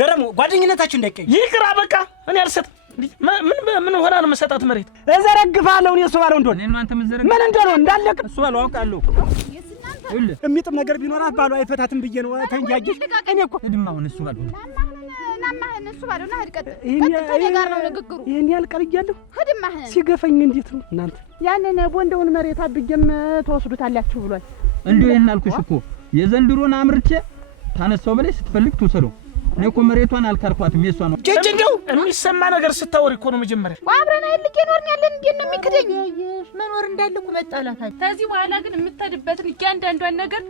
ገረሙ ጓደኝነታችሁ እንዳይቀኝ ይቅራ በቃ እኔ አልሰጥም ምን ሆና ነው መሰጣት መሬት እዘረግፋለሁ እኔ እሱ ባለው እንደሆነ እኔ አንተ ምዘረግ ምን እንደሆነ እንዳለቅ እሱ ባለው አውቃለሁ የሚጥም ነገር ቢኖራት ባሉ አይፈታትም ብዬ ነው ተንጃጅሽ እኔ እኮ እድማውን እሱ ባለው ናማህን እሱ ባለው ና ሄድ ቀጥ ጋር ነው ንግግሩ ይሄን ያልቀርያለሁ ሄድማህን ሲገፈኝ እንዴት ነው እናንተ ያንን ቦንደውን መሬት አብጀም ተወስዱታላችሁ ብሏል እንዴ ይሄን አልኩሽ እኮ የዘንድሮን አምርቼ ታነሳው በላይ ስትፈልግ ትውሰደው እኔ እኮ መሬቷን አልካርኳትም የሷ ነው ጀጀው የሚሰማ ነገር ስታወሪ እኮ ነው መጀመሪያ አብረን አይልክ ይኖርን ያለን እንዴት ነው የሚክደኝ መኖር እንዳለኩ መጣላታል ከዚህ በኋላ ግን የምትሄድበትን እያንዳንዷን ነገር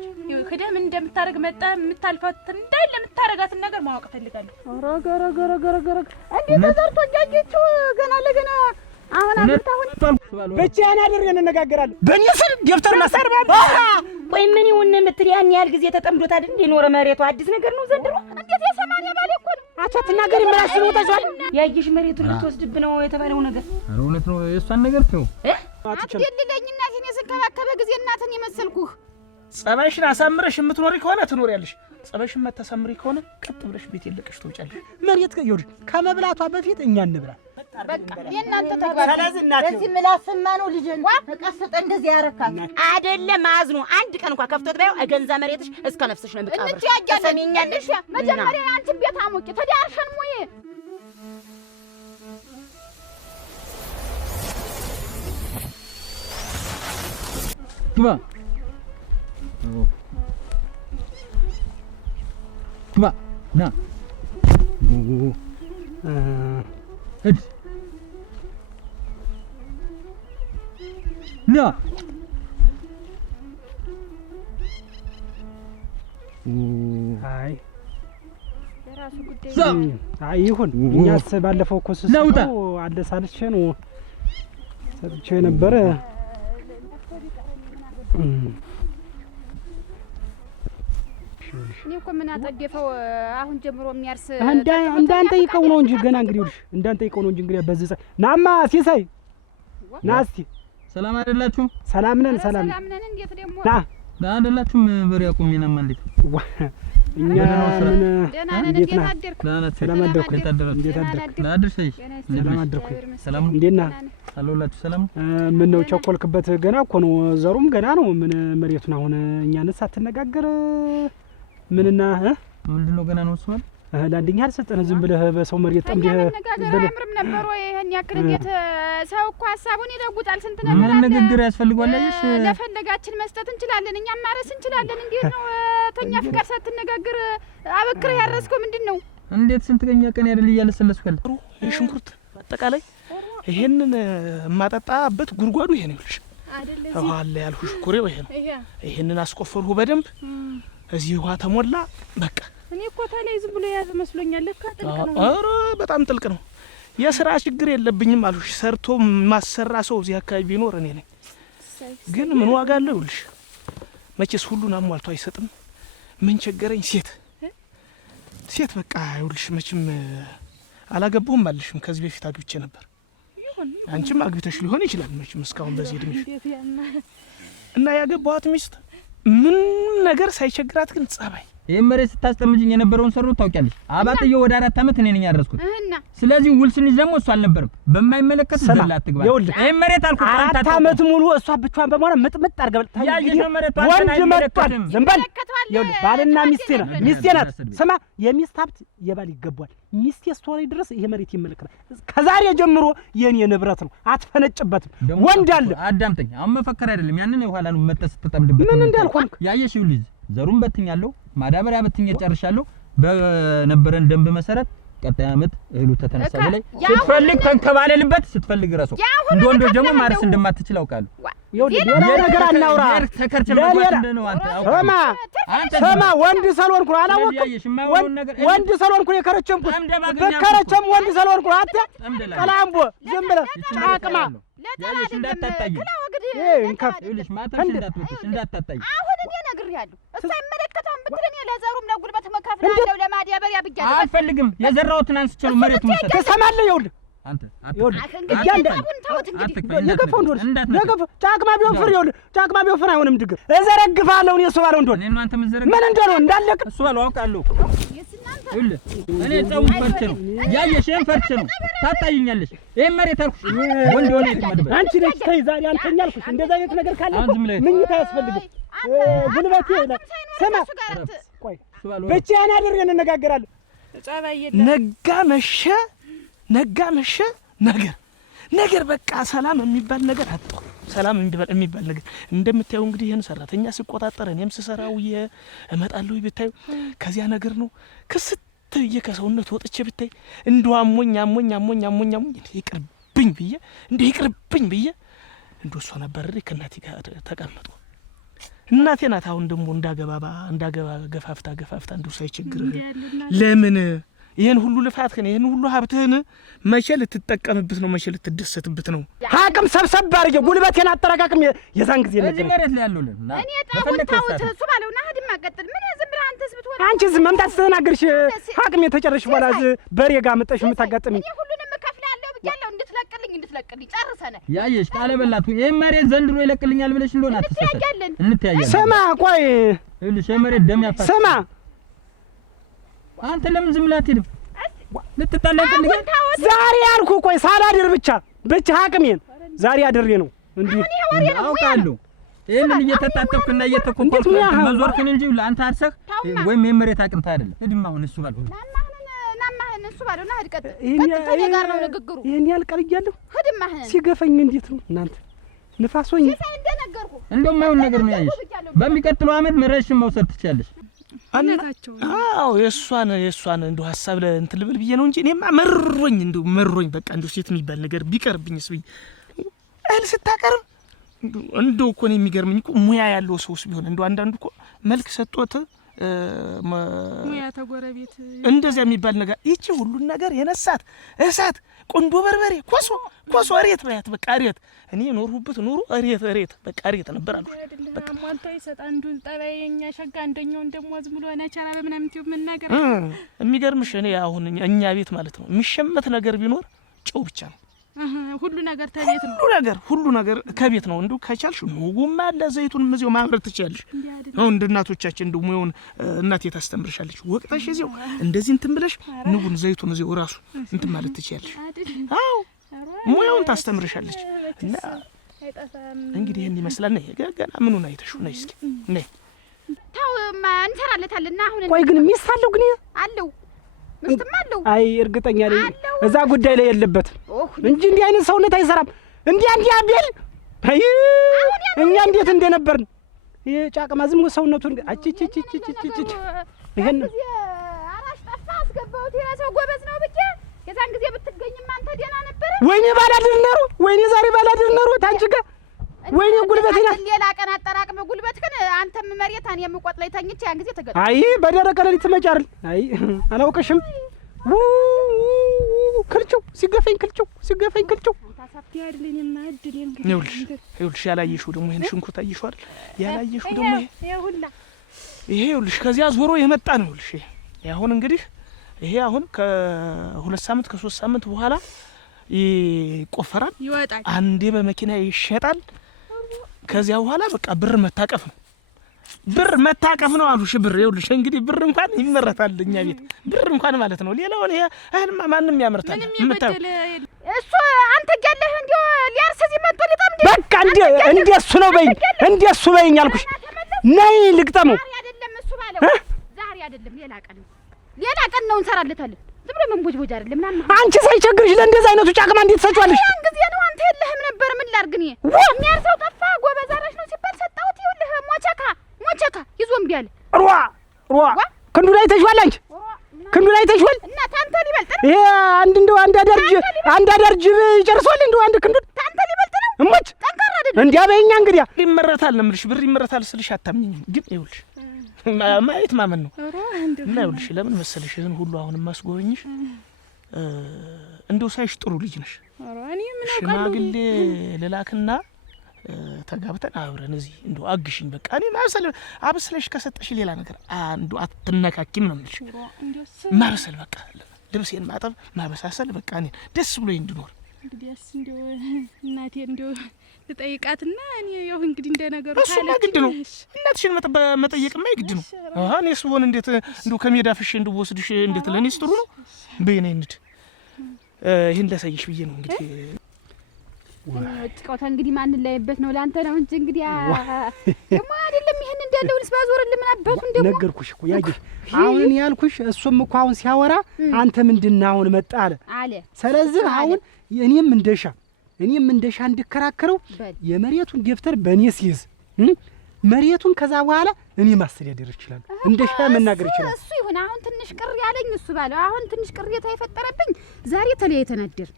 ሄደህ ምን እንደምታረግ መጣ የምታልፋት እንዳለ የምታረጋትን ነገር ማወቅ ፈልጋለሁ ገረ እንዴ ተዘርቶ ጃጅቹ ገና ለገና አሁን አብርታውን ብቻዬን አድርገን እንነጋገራለን በእኔ ስር ደብተርና ሰርባ ቆይ ምን ይሁን የምትል ያን ያህል ጊዜ ተጠምዶታል እንዴ ኖረ መሬቱ አዲስ ነገር ነው ዘንድሮ እንዴት የሰማንያ ባለ እኮ ነው አቻትናገሪ ምን አስቡ ተዟል ያይሽ መሬቱን ልትወስድብ ነው የተባለው ነገር ኧረ እውነት ነው የሷን ነገር ተው አትደልለኝ እናቴን የስንከባከበ ጊዜ እናትን የመሰልኩህ ጸባይሽን አሳምረሽ የምትኖሪ ከሆነ ትኖሪያለሽ ጸባይሽን መተሳምሪ ከሆነ ቀጥ ብለሽ ቤት የለቀሽ ትወጫለሽ መሬት ይወድ ከመብላቷ በፊት እኛ እንብላ በቃ የእናንተ ተግባር በዚህ ምላስማ ነው ልጅን ተቀስጠ እንደዚህ ያረካት አይደለም አዝኑ አንድ ቀን እንኳን ከፍቶት ባይው እገንዛ መሬትሽ እስከ ነፍስሽ ነው የምትቀበል ሰሚኛለሽ መጀመሪያ አንቺ ቤት አሞቂ ተዳርሸን ሞይ ግባ ና ሂድ ና የራሱ ጉዳይ አይ ይሁን እኛስ ባለፈው እኮ ስሰው አለሳልቼ ነው ሰጥቼ ነበር እኔ እኮ ምን አጠደፈው አሁን ጀምሮ የሚያርስ እንዳንተ ይቀው ነው እንጂ ገና እንግዲህ ልሽ እንዳንተ ይቀው ነው እንጂ እንግዲህ በዚህ ናማ ሲሳይ ናስቲ ሰላም አይደላችሁ ሰላም ነን እንዴት ደግሞ ና አይደላችሁም በሪያ ቁሚና ማለት እኛ ምን ደህና ነን እንዴት አደርክ ሰላም አደርኩ እንዴት አደርክ ናድርሰይ ሰላም አደርኩ ሰላም እንዴና አለውላችሁ ሰላም ምን ነው ቸኮልክበት ገና እኮ ነው ዘሩም ገና ነው ምን መሬቱን አሁን እኛንስ አትነጋገር ምንና ምንድነው ገና ነው እሱ ለአንደኛ አልሰጠን ዝም ብለህ በሰው መሬት ጠምደህ ምንም ነበር ወይ ይሄን ያክል እንዴት ሰው እኮ ሐሳቡን ይለውጣል ስንት ነገር ምን ንግግር ያስፈልጋል አይሽ ለፈለጋችን መስጠት እንችላለን እኛም ማረስ እንችላለን እንዴት ነው ተኛ ፍቅር ሳትነጋገር አበክረ ያረስከው ምንድነው እንዴት ስንት ቀን ያደል እያለሰለስከል ሽንኩርት አጠቃላይ ይሄንን ማጣጣበት ጉርጓዱ ይሄ ነው ልሽ አይደለም አለ ያልኩሽ ኩሬው ይሄ ነው ይሄንን አስቆፈርሁ በደንብ እዚህ ውሃ ተሞላ በቃ እኔ እኮ ታላይ ዝም ብሎ ያዘ መስሎኛል ለካ ጥልቅ ነው ኧረ በጣም ጥልቅ ነው የሥራ ችግር የለብኝም አልኩሽ ሰርቶ ማሰራ ሰው እዚህ አካባቢ ቢኖር እኔ ነኝ ግን ምን ዋጋ አለው ልሽ መቼስ ሁሉን አሟልቶ አይሰጥም ምን ቸገረኝ ሴት በቃ ይኸውልሽ መቼም አላገባሁም አልሽም ከዚህ በፊት አግብቼ ነበር አንቺም አግብተሽ ሊሆን ይችላል መቼም እስካሁን በዚህ እድሜሽ እና ያገባኋት ሚስት ምን ነገር ሳይቸግራት ግን ጸባይ የመሬት ስታስጠምጅኝ የነበረውን ሰሩ ታውቂያለሽ አባጥየው ወደ 4 አመት እኔ ነኝ ያረስኩት ስለዚህ ውልስንሽ ደግሞ እሱ አልነበረም በማይመለከት ዘላ አትግባ የመሬት አልኩ 4 አመት ሙሉ እሷ ብቻዋን በመሆን ምጥምጥ አርገበል ወንድ መጣ ዘንበል ይኸውልህ ባልና ሚስቴ ናት ስማ የሚስት ሀብት የባል ይገባዋል ሚስቴ ስቶሪ ድረስ ይሄ መሬት ይመለከታል ከዛሬ ጀምሮ የኔ ንብረት ነው አትፈነጭበትም ወንድ አለ አዳምጠኝ አሁን መፈከር አይደለም ያንን የኋላ ነው መተስ ተጠምድበት ምን እንዳልኩህ ያየሽው ልጅ ዘሩን በትኛለሁ ማዳበሪያ በትኛ ጨርሻለሁ በነበረን ደንብ መሰረት ቀጣይ አመት እህሉ ተተነሳ በላይ ስትፈልግ ተንከባለልበት ስትፈልግ ረሶ እንደወንዶች ደግሞ ማርስ እንደማትችል አውቃለሁ ሌላ ነገር አናውራ ሰማ ወንድ ሰልወንኩ አላወቅም ወንድ ሰልወንኩ የከረቸምኩት በከረቸም ወንድ ሰልወንኩ አታ ቀላምቦ ዝም ብለህ ጫቅማ ያየሽ እንዳታጣይ እንከፍ ይልሽ ማታሽ እንዳታጣይ አሁን እኔ ነግሬያለሁ እሱ አይመለከተውም ብትለኝ ለዘሩም ለጉልበት መካፈላለው ለማዲያበሪያ ብቻ አልፈልግም የዘራውትን አንስቼ ነው መሬቱን ሰጥ ተሰማለ ይውል አንተ የገፈው እንደሆነ የገፈ ጫቅማ ቢወፍር ይውል ጫቅማ ቢወፍር አይሆንም ድግር እዘረግፋለሁ እኔ እሱ ባለው እንደሆነ እኔ አንተ ምን እንደሆነ እንዳለቅ እሱ ባለው አውቃለሁ የስናንተ እኔ ጸውን ፈርቼ ነው ያየሽን ፈርቼ ነው ታጣይኛለሽ። ይሄ መሬት አልኩሽ ወንድ ሆነ ይተመደበ አንቺ ነሽ ተይ ዛሬ አንተኛ አልኩሽ። እንደዛ አይነት ነገር ካለ ምኝታ ያስፈልግ ጉልበቴ ይላል። ስማ ቆይ ብቻዬን አድሬን እንነጋገራለን። ነጋ መሸ ነገር በቃ ሰላም የሚባል ነገር አጣሁ። ሰላም የሚባል ነገር እንደምታዩ እንግዲህ ይሄን ሰራተኛ ሲቆጣጠር እኔም ስሰራው እመጣለሁ ብታዩ ከዚያ ነገር ነው ክስት ከሰውነት ወጥቼ ብታይ እንደው አሞኝ ይቅርብኝ ብዬ እንደው እሷ ነበር ከእናቴ ጋር ተቀመጡ። እናቴ ናት አሁን ደግሞ እንዳገባ ገፋፍታ እንደው ሳይቸግር ለምን ይሄን ሁሉ ልፋትህን ይሄን ሁሉ ሀብትህን መቼ ልትጠቀምበት ነው? መቼ ልትደሰትበት ነው? ሀቅም ሰብሰብ አድርጌ ጉልበቴን አጠራቃቅም የዛን ጊዜ ነገር መሬት ላይ ያለውልን እኔ ታውት እሱ ባለውና ህድም አቀጥል ምን ዝም ብለህ አንተስ ብትወራ አንቺ ዝም መምጣት ስትናገርሽ ሀቅም የተጨረሽ በኋላ በሬ ጋር መጣሽ የምታጋጥምኝ እኔ ሁሉንም እከፍላለሁ ብያለሁ። እንድትለቅልኝ ጨርሰነ ያየሽ ቃለበላቱ ይሄ መሬት ዘንድሮ ይለቅልኛል ብለሽ እንደሆነ አትሰሰት እንተያያለን። ስማ ቆይ ይኸውልሽ መሬት ደም ያፋስ ስማ አንተ ለምን ዝም ብለህ አትሄድም? ልትጣላኝ ፈልገህ ዛሬ ያልኩህ ቆይ ሳላድር ብቻ ሀቅሜን ዛሬ አድሬ ነው እንዴ አውቃለሁ። ይሄንን እየተጣጣፍክና እየተኮኮልክ መዞርክን እንጂ ለአንተ አርሰህ ወይም የመሬት አቅንታ አይደለም። እድማ አሁን እሱ ባልሆነ ናማህን እሱ ባለውና ህድቀት ጋር ነው ንግግሩ። ይሄን ያልቀርያለሁ ህድማህን ሲገፈኝ እንዴት ነው እናንተ ንፋሶኝ እንደነገርኩ እንደውም አይሆን ነገር ነው ያየሽ። በሚቀጥለው አመት መረሽን መውሰድ ትችያለሽ። አዎ የእሷን እንደው ሀሳብ ለእንትን ልብል ብዬ ነው እንጂ እኔማ መሮኝ በቃ እንደው ሴት የሚባል ነገር ቢቀርብኝስ ብዬ እህል ስታቀርብ እንደው እኮ ነው የሚገርመኝ እኮ ሙያ ያለው ሰውስ ቢሆን እንደው አንዳንዱ እኮ መልክ ሰጥቶት ሙያ ተጎረቤት እንደዚያ የሚባል ነገር ይቺ ሁሉን ነገር የነሳት እሳት ቆንጆ በርበሬ ኮሶ እሬት በያት በቃ እሬት እኔ ኖርሁበት ኑሮ እሬት በቃ እሬት ነበር አሉ። በቃ ሟልቶ ይሰጣ አንዱን ጠባይኛ ሸጋ አንደኛውን ደግሞ ዝም ብሎ ነቻራ በምናምን ትዩ ምን ነገር የሚገርምሽ እኔ አሁን እኛ ቤት ማለት ነው የሚሸመት ነገር ቢኖር ጨው ብቻ ነው። ሁሉ ነገር ተቤት ነው። ሁሉ ነገር ከቤት ነው። እንደው ከቻልሽ ኑጉም አለ ዘይቱንም እዚያው ማምረት ትችያለሽ። አሁን እንደ እናቶቻችን እንደው ሙያውን እናቴ ታስተምርሻለች። ወቅታሽ እዚያው እንደዚህ እንትን ብለሽ ኑጉን ዘይቱን እዚያው ራሱ እንትን ማለት ትችያለሽ። አዎ ሙያውን ታስተምርሻለች። እና እንግዲህ ይሄን ይመስላል ነው ገና ምኑን አይተሽው ነይ እስኪ ነይ ታው እንሰራለታልና አሁን ቆይ ግን ሚስት አለው ግን አለው ምስትም አለው። አይ እርግጠኛ ነኝ እዛ ጉዳይ ላይ የለበትም እንጂ እንዲህ አይነት ሰውነት አይሰራም። እንዲህ አቤል አይ እኛ እንዴት እንደነበርን ይሄ ጫቅማ ዝም ሰውነቱን አጭጭጭጭጭጭ ይሄን አራሽ ጠፋ አስገባውት የራሰው ጎበዝ ነው ብቻ የዛን ጊዜ ብትገኝም አንተ ደና ነበር። ወይኔ ባላድርነሩ ወይኔ ዛሬ ባላድርነሩ ታንቺ ጋር ወይኔ ጉልበቴና ሌላ ቀን አጠራቅም ጉልበትክን አንተም መሬት እኔም ቆጥላይ ተኝቼ ያን ጊዜ ተገኘ። አይ በደረቀ ለሊት ትመጫል። አይ አላውቅሽም። ክልጭው ሲገፈኝ ታሳፍቲ አይደለም የማድል ይኸውልሽ ያላየሽው ደግሞ ይሄን ሽንኩርት አየሽው አይደል? ያላየሽው ደግሞ ይሄ ይኸውልሽ ከዚያ ዞሮ የመጣ ነው። ይኸውልሽ ይሄ አሁን እንግዲህ ይሄ አሁን ከ2 ሳምንት ከ3 ሳምንት በኋላ ይቆፈራል፣ ይወጣል፣ አንዴ በመኪና ይሸጣል። ከዚያ በኋላ በቃ ብር መታቀፍ ነው አሉሽ። ብር ይኸውልሽ እንግዲህ ብር እንኳን ይመረታል እኛ ቤት ብር እንኳን ማለት ነው። ሌላውን ይሄ እህልማ ማንም ያመርታል። እሱ አንተ ያለህ እንዴው ሊያርስ እዚህ መጥቶ ሊጣም በቃ እንደሱ ነው በይኝ፣ እንደሱ በይኝ አልኩሽ። ነይ ልግጠመው። አይደለም እሱ ባለው ዛሬ አይደለም ሌላ ቀን ነው እንሰራለታለን። ዝም ብሎ መንቦጅቦጅ አይደለም ምናምን አንቺ ሳይቸግርሽ ለእንደዚህ አይነቱ ጫቅማ እንዴት ትሰጪዋለሽ? ያን ጊዜ ነው አንተ የለህም ነበር። ምን ላድርግ እኔ የሚያርሰው ጠፋ ጎበዝ አራሽ ነው ሲባል ሰጣሁት። ይኸውልህ ሞቸካ ይዞ እምቢ አለ። ሯ ክንዱ ላይ ተሽዋል። አንቺ ክንዱ ላይ ተሽዋል እና ታንተ ሊበልጥ ነው። ይሄ አንድ አዳርጅ ይጨርሷል። እንደው አንድ ክንዱ ታንተ ሊበልጥ ነው። እሞች ጠንካራ አይደለም እንዲያ በእኛ እንግዲያ ይመረታል ነው የምልሽ። ብር ይመረታል ስልሽ አታምኝም። ግን ይኸውልሽ ማየት ማመን ነው። እና ይኸውልሽ ለምን መሰለሽ ይሄን ሁሉ አሁን ማስጎበኝሽ እንደው ሳይሽ ጥሩ ልጅ ነሽ። ሽማግሌ ልላክና ተጋብተን አብረን እዚህ እንደው አግሽኝ በቃ እኔ አብስለሽ ከሰጠሽ ሌላ ነገር እንደው አትነካኪም ነው የምልሽ። ማብሰል በቃ ልብሴን ማጠብ ማበሳሰል በቃ እኔ ደስ ብሎኝ እንድኖር እንግዲያስ እንደው እናቴ እንደው ልጠይቃትና እኔ ያው እንግዲህ እንደነገሩ እሱማ ግድ ነው። እናትሽን መጠየቅማ ግድ ነው። እኔስ ብሆን እንዴት እንደው ከሜዳ ፍሽ እንድወስድሽ እንዴት ለእኔስ ጥሩ ነው። በእኔ እንድ ይሄን ላሳይሽ ብዬ ነው እንግዲህ ወጥቆታ እንግዲህ ማን ላይበት ነው ላንተ ነው እንጂ እንግዲህ ደሞ አይደለም ይሄን እንዳለውልስ ባዞርልህ ምን አባቱ እንደሞ ነገርኩሽ እኮ ያየሽ አሁን ያልኩሽ እሱም እኮ አሁን ሲያወራ አንተ ምንድነው አሁን መጣ አለ። ስለዚህ አሁን እኔም እንደሻ እንድከራከረው የመሬቱን ደብተር በእኔ ሲይዝ መሬቱን ከዛ በኋላ እኔ ማስተዳደር ይችላል እንደሻ መናገር ይችላል። እሱ ይሁን አሁን ትንሽ ቅር ያለኝ እሱ ባለው አሁን ትንሽ ቅሬታ የፈጠረብኝ ዛሬ ተለያይተን አደር።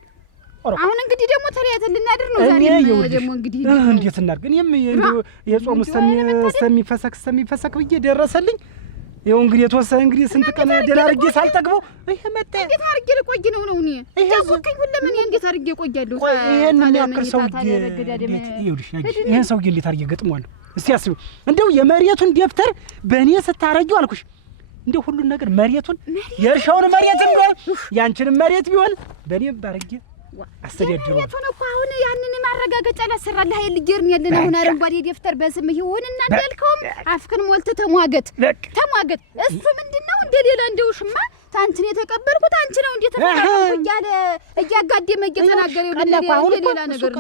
አሁን እንግዲህ ደግሞ ተለያይተን ልናድር ነው ዛሬ ደግሞ እንግዲህ እንዴት እናድርግ? እኔም የጾሙ ሰሚፈሰክ ብዬ ደረሰልኝ። ይኸው እንግዲህ የተወሰነ እንግዲህ ስንት ቀን ደህና አድርጌ ሳልጠግበው ይሄ መጣ። እንዴት አድርጌ ልቆይ ነው እኔ ታወቀኝ ሁለምን እንዴት አድርጌ ቆያለሁ? ይሄን የሚያክል ሰውዬ ይሄን ሰውዬ እንዴት አድርጌ ገጥሟለሁ? እስቲ አስቡ። እንደው የመሬቱን ደብተር በእኔ ስታረጁ አልኩሽ እንደው ሁሉን ነገር መሬቱን የእርሻውን መሬትም ቢሆን ያንቺንም መሬት ቢሆን በእኔ ባረጌ አስተዳድሩ መሬቱን እኮ አሁን ያንን ማረጋገጫ ላሰራልህ አይል ልጅርም ያለን አሁን አረንጓዴ ደብተር በስምህ ይሁንና እንዳልከውም አፍክን ሞልተ ተሟገት። እሱ ምንድነው እንደሌላ እንደውሽማ ታንቺን የተቀበልኩት አንቺ ነው እንዴ ተፈራራኩ እያለ እያጋደመ እየተናገረ ይሁን ሌላ ነገር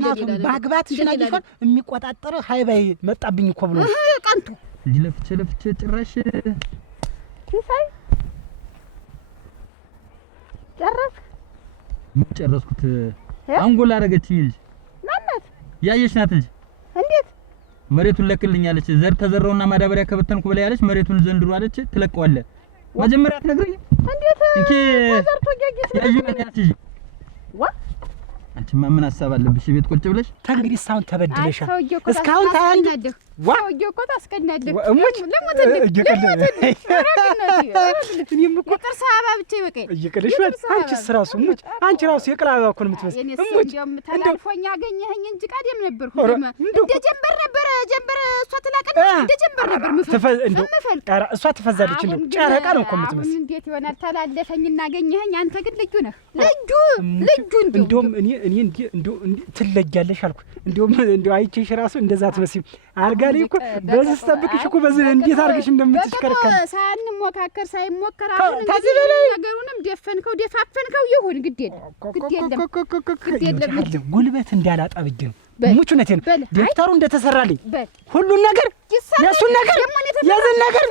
ባግባት ሽናጅፋን የሚቆጣጠር ሃይባይ መጣብኝ እኮ ብሎ ቀንቱ ለፍቼ ጭራሽ ሲሳይ ጨረስኩት። አንጎል አረገችኝ ልጅ ማናት ያየሽ ናት እንጂ እንዴት መሬቱን ለቅልኛለች። ዘር ተዘራውና ማዳበሪያ ከበተንኩ በላይ ያለች መሬቱን ዘንድሮ አለች ትለቀዋለህ። መጀመሪያ አትነግሪኝ እንዴት እንኪ ዘርቶ ያጊስ ያዩኛት እንጂ አንቺማ ምን ሐሳብ አለብሽ? ቤት ቁጭ ብለሽ እንግዲህ ሳውን ተበድለሻል። እስካሁን ታያንዳለህ ሰውዬው እኮ ታስቀናለህ። ለሞት እኔም እኮ ጥርስ አበባ ብቻ ይበቃኝ እየቀለሽ አንቺስ ራሱ ሙጭ አንቺ ራሱ የቅል አበባ እኮ ነው የምትመስል። ሙጭ ተላልፎኛ አገኘኸኝ እንጂ ቀደም ነበርኩ እንደ ጀንበር ነበር ጀንበር እሷ ትላቀና እንደ ጀንበር ነበር ምፈልቅ እሷ ትፈዛለች እንደው ጨረቃ ነው እኮ የምትመስል። እንዴት ይሆናል? ተላለፈኝና አገኘኸኝ። አንተ ግን ልጁ ነህ ልጁ እንደውም እኔ እንደው ትለያለሽ አልኩ። እንደው አይቼሽ ራሱ እንደዛ ትመስል አልጋ ላይ እኮ በዚህ ስጠብቅሽ እኮ በዚህ እንዴት አድርገሽ እንደምትሽከረከር ሳንሞካከር ሳይሞከር አሁን እንግዲህ ነገሩንም ደፋፈንከው ይሁን ግድ የለም ጉልበት እንዳላጣብኝ ነው። ሙቹነቴ ነው ደፍተሩ እንደተሰራልኝ ሁሉን ነገር የሱን ነገር የዘን ነገር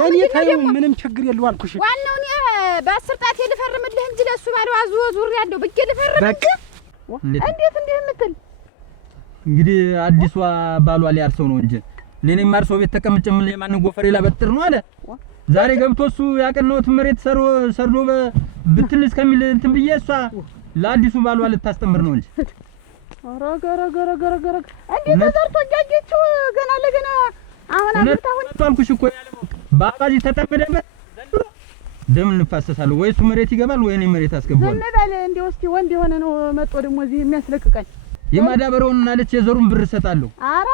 ለኔ ታዩ ምንም ችግር የለው አልኩሽ። ዋናው እኔ በ10 ጣቴ ልፈርምልህ እንጂ ለሱ ባለው አዙር ያለው ብዬ ልፈርም በቃ እንዴት የምትል እንግዲህ አዲሷ ባሏ ሊያርሰው ነው እንጂ ለኔ ማርሰው ቤት ተቀምጬ ምን የማንን ጎፈሬ ላበጥር ነው አለ። ዛሬ ገብቶ እሱ ያቀነውት መሬት ሰርዶ ብትል እስከሚል እንትን ብዬ እሷ ለአዲሱ ባሏ ልታስተምር ነው እንጂ ገረ እንዴት ተዘርቶ ጃጀችው ገና ለገና አሁን አልኩሽ እኮ ያለው ባባጂ ተጠመደበት ደም እንፋሰሳለን። ወይ እሱ መሬት ይገባል ወይ እኔ መሬት አስገባለሁ። ምን በል እንደው እስቲ ወንድ የሆነ ነው መጥቶ ደግሞ እዚህ የሚያስለቅቀኝ። የማዳበሪያውን አለች የዘሩን ብር እሰጣለሁ። ኧረ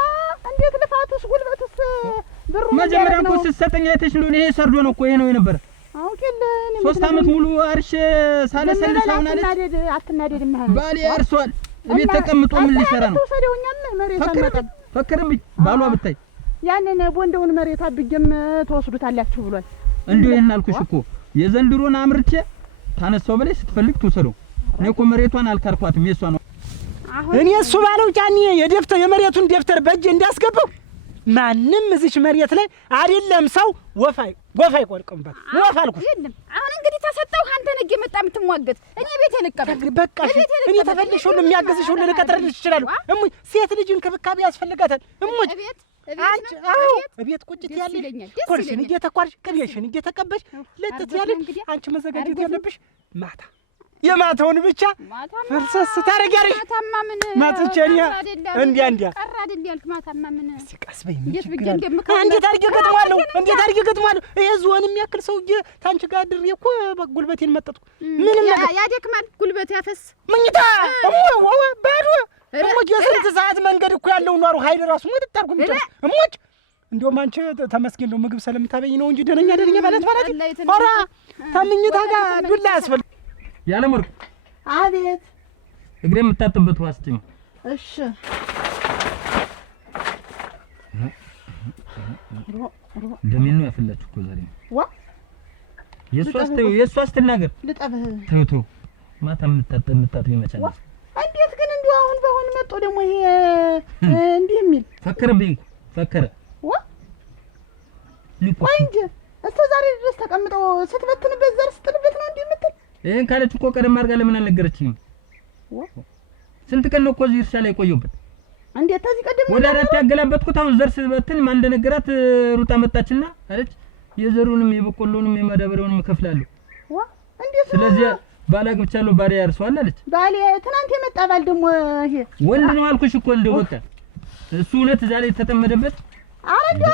እንዴት ልፋቱስ ጉልበቱስ ብሩ መጀመሪያ እኮ ስትሰጠኝ አይተሽ ነው። ይሄ ሰርዶ ነው እኮ ይሄ ነው የነበረ። አውቄልህ 3 አመት ሙሉ አርሼ ሳለሰልሽ አሁን አለች አትናደድ ባሌ አርሷል። ቤት ተቀምጦ ምን ሊሰራ ነው? ተወሰደውኛል መሬት አመጣን ፈከረብኝ ባሏ ብታይ ያንን ቦንደውን መሬት አብጀም ተወስዱታላችሁ ብሏል። እንዴ ይሄን አልኩሽ እኮ የዘንድሮን አምርቼ ታነሳው በላይ ስትፈልግ ትወሰደው። እኔ እኮ መሬቷን አልካርኳትም የሷ ነው። እኔ እሱ ባለው ጫኒ የደፍተር የመሬቱን ደፍተር በእጄ እንዳስገባው ማንም እዚች መሬት ላይ አይደለም ሰው ወፋይ ቆርቆምበት ወፋ አልኩሽ። አሁን እንግዲህ ተሰጠው አንተ ነግ የመጣ የምትሟገት እኔ ቤት ልቀበል በቃ እኔ ተፈልሽ ሁሉ የሚያገዝሽ ሁሉ ልቀጥርልሽ ይችላል። እሙይ ሴት ልጅ እንክብካቤ ያስፈልጋታል። እሙይ አንቺ እቤት ቁጭት ያለሽ ኮርሽን እየተኳርሽ ቅቤሽን እየተቀበሽ ለጥት ያለሽ አንቺ መዘጋጀት ያለብሽ ማታ የማታውን ብቻ ፍልሰስ ታረጋለሽ። ማታማምን እንዲያ ቀራ አይደል ያልክ ማታማምን ሲቀስ በይ እንዴት አድርጌ ገጥሟለሁ ይሄ ዝሆን የሚያክል ሰውዬ ታንቺ ጋር ድሬ እኮ ጉልበቴን መጠጥኩ። ምንም ነገር ያደክማል ጉልበት ያፈስ ምኝታ ባዶ እሞች የስንት ሰዓት መንገድ እኮ ያለው ኗሩ ኃይል ራሱ ሞት ታርጉም እሞች እንደውም አንቺ ተመስገን ነው ምግብ ስለምታበይ ነው እንጂ ደነኛ ማለት ኧረ ታምኝታ ጋር ዱላ ያስፈልግ ያለ ወርቅ አቤት እግሬ የምታጥብበት ውሃ ስጪኝ። እሺ እንደምን ነው ያፈላችሁ እኮ ዛሬ ዋ የሷስ ትናገር ልጠብህ ተው ማታ የምታጥብ ይመቻል። እንዴት ግን እንዲሁ አሁን በአሁን መጥቶ ደግሞ ይሄ እንዲህ የሚል ፈከረ ዋ ቆይ እንጂ እስከ ዛሬ ድረስ ተቀምጠው ስትበትንበት ዘር ስትልበት ነው እንዲህ የምትል ይሄን ካለች እኮ ቀደም አድርጋ ለምን አልነገረችኝም? ስንት ቀን ነው እኮ እዚህ እርሻ ላይ ቆየሁበት። እንዴት ታዚህ ቀደም ወደ አራት ያገላበጥኩት አሁን ዘር ስበትን ማን እንደነገራት ሩጣ መጣችና አለች የዘሩንም የበቆሎንም የማዳበሪያውንም እከፍላለሁ። እንዴት ስለዚህ ባላ ግብቻለሁ ባሪ ያርሰዋል አለች። ባሌ ትናንት የመጣ ባል ደግሞ ይሄ ወንድ ነው አልኩሽ እኮ እንደው በቃ እሱ እውነት ዛሬ ተጠመደበት። አረ እንዴ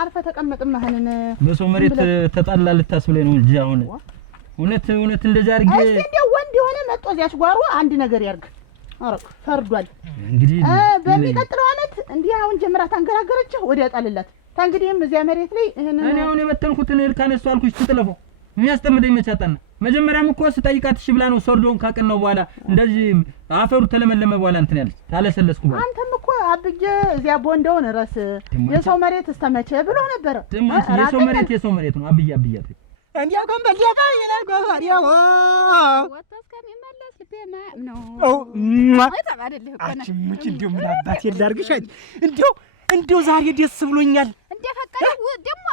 አርፈ ተቀመጥ ማህነን በሰው መሬት ተጣላ ልታስብለኝ ነው እንጂ አሁን እውነት እንደዛ አድርጌ እስቲ እንደው ወንድ የሆነ መጥቶ እዚያች ጓሮ አንድ ነገር ያርግ። አረ ፈርዷል። እንግዲህ በሚቀጥለው አመት እንዲህ አሁን ጀምራ ታንገራገረችህ ወዲያ ጣልላት። ታንግዲህም እዚያ መሬት ላይ እኔ አሁን የበተንኩትን እህል ካነሱ አልኩሽ ትጥለፈው የሚያስጠምደኝ መቻጣና መጀመሪያም እኮ ስጠይቃት እሺ ብላ ነው ሰርዶን ካቀናው በኋላ እንደዚህ አፈሩ ተለመለመ በኋላ እንትን ያለች ታለሰለስኩ በኋላ አንተም እኮ አብዬ እዚያ ቦንደውን ረስ የሰው መሬት እስተመቼ ብሎ ነበር። የሰው መሬት ነው አብዬ እንዲያው ገንበል ይላል ጎፋሪያው ወጣስከሚመለስ ልቤማ ነው ሙች እንዲያው ምን አባት ይላርግሽ እንዲያው ዛሬ ደስ ብሎኛል። እንደፈቀደው ደግሞ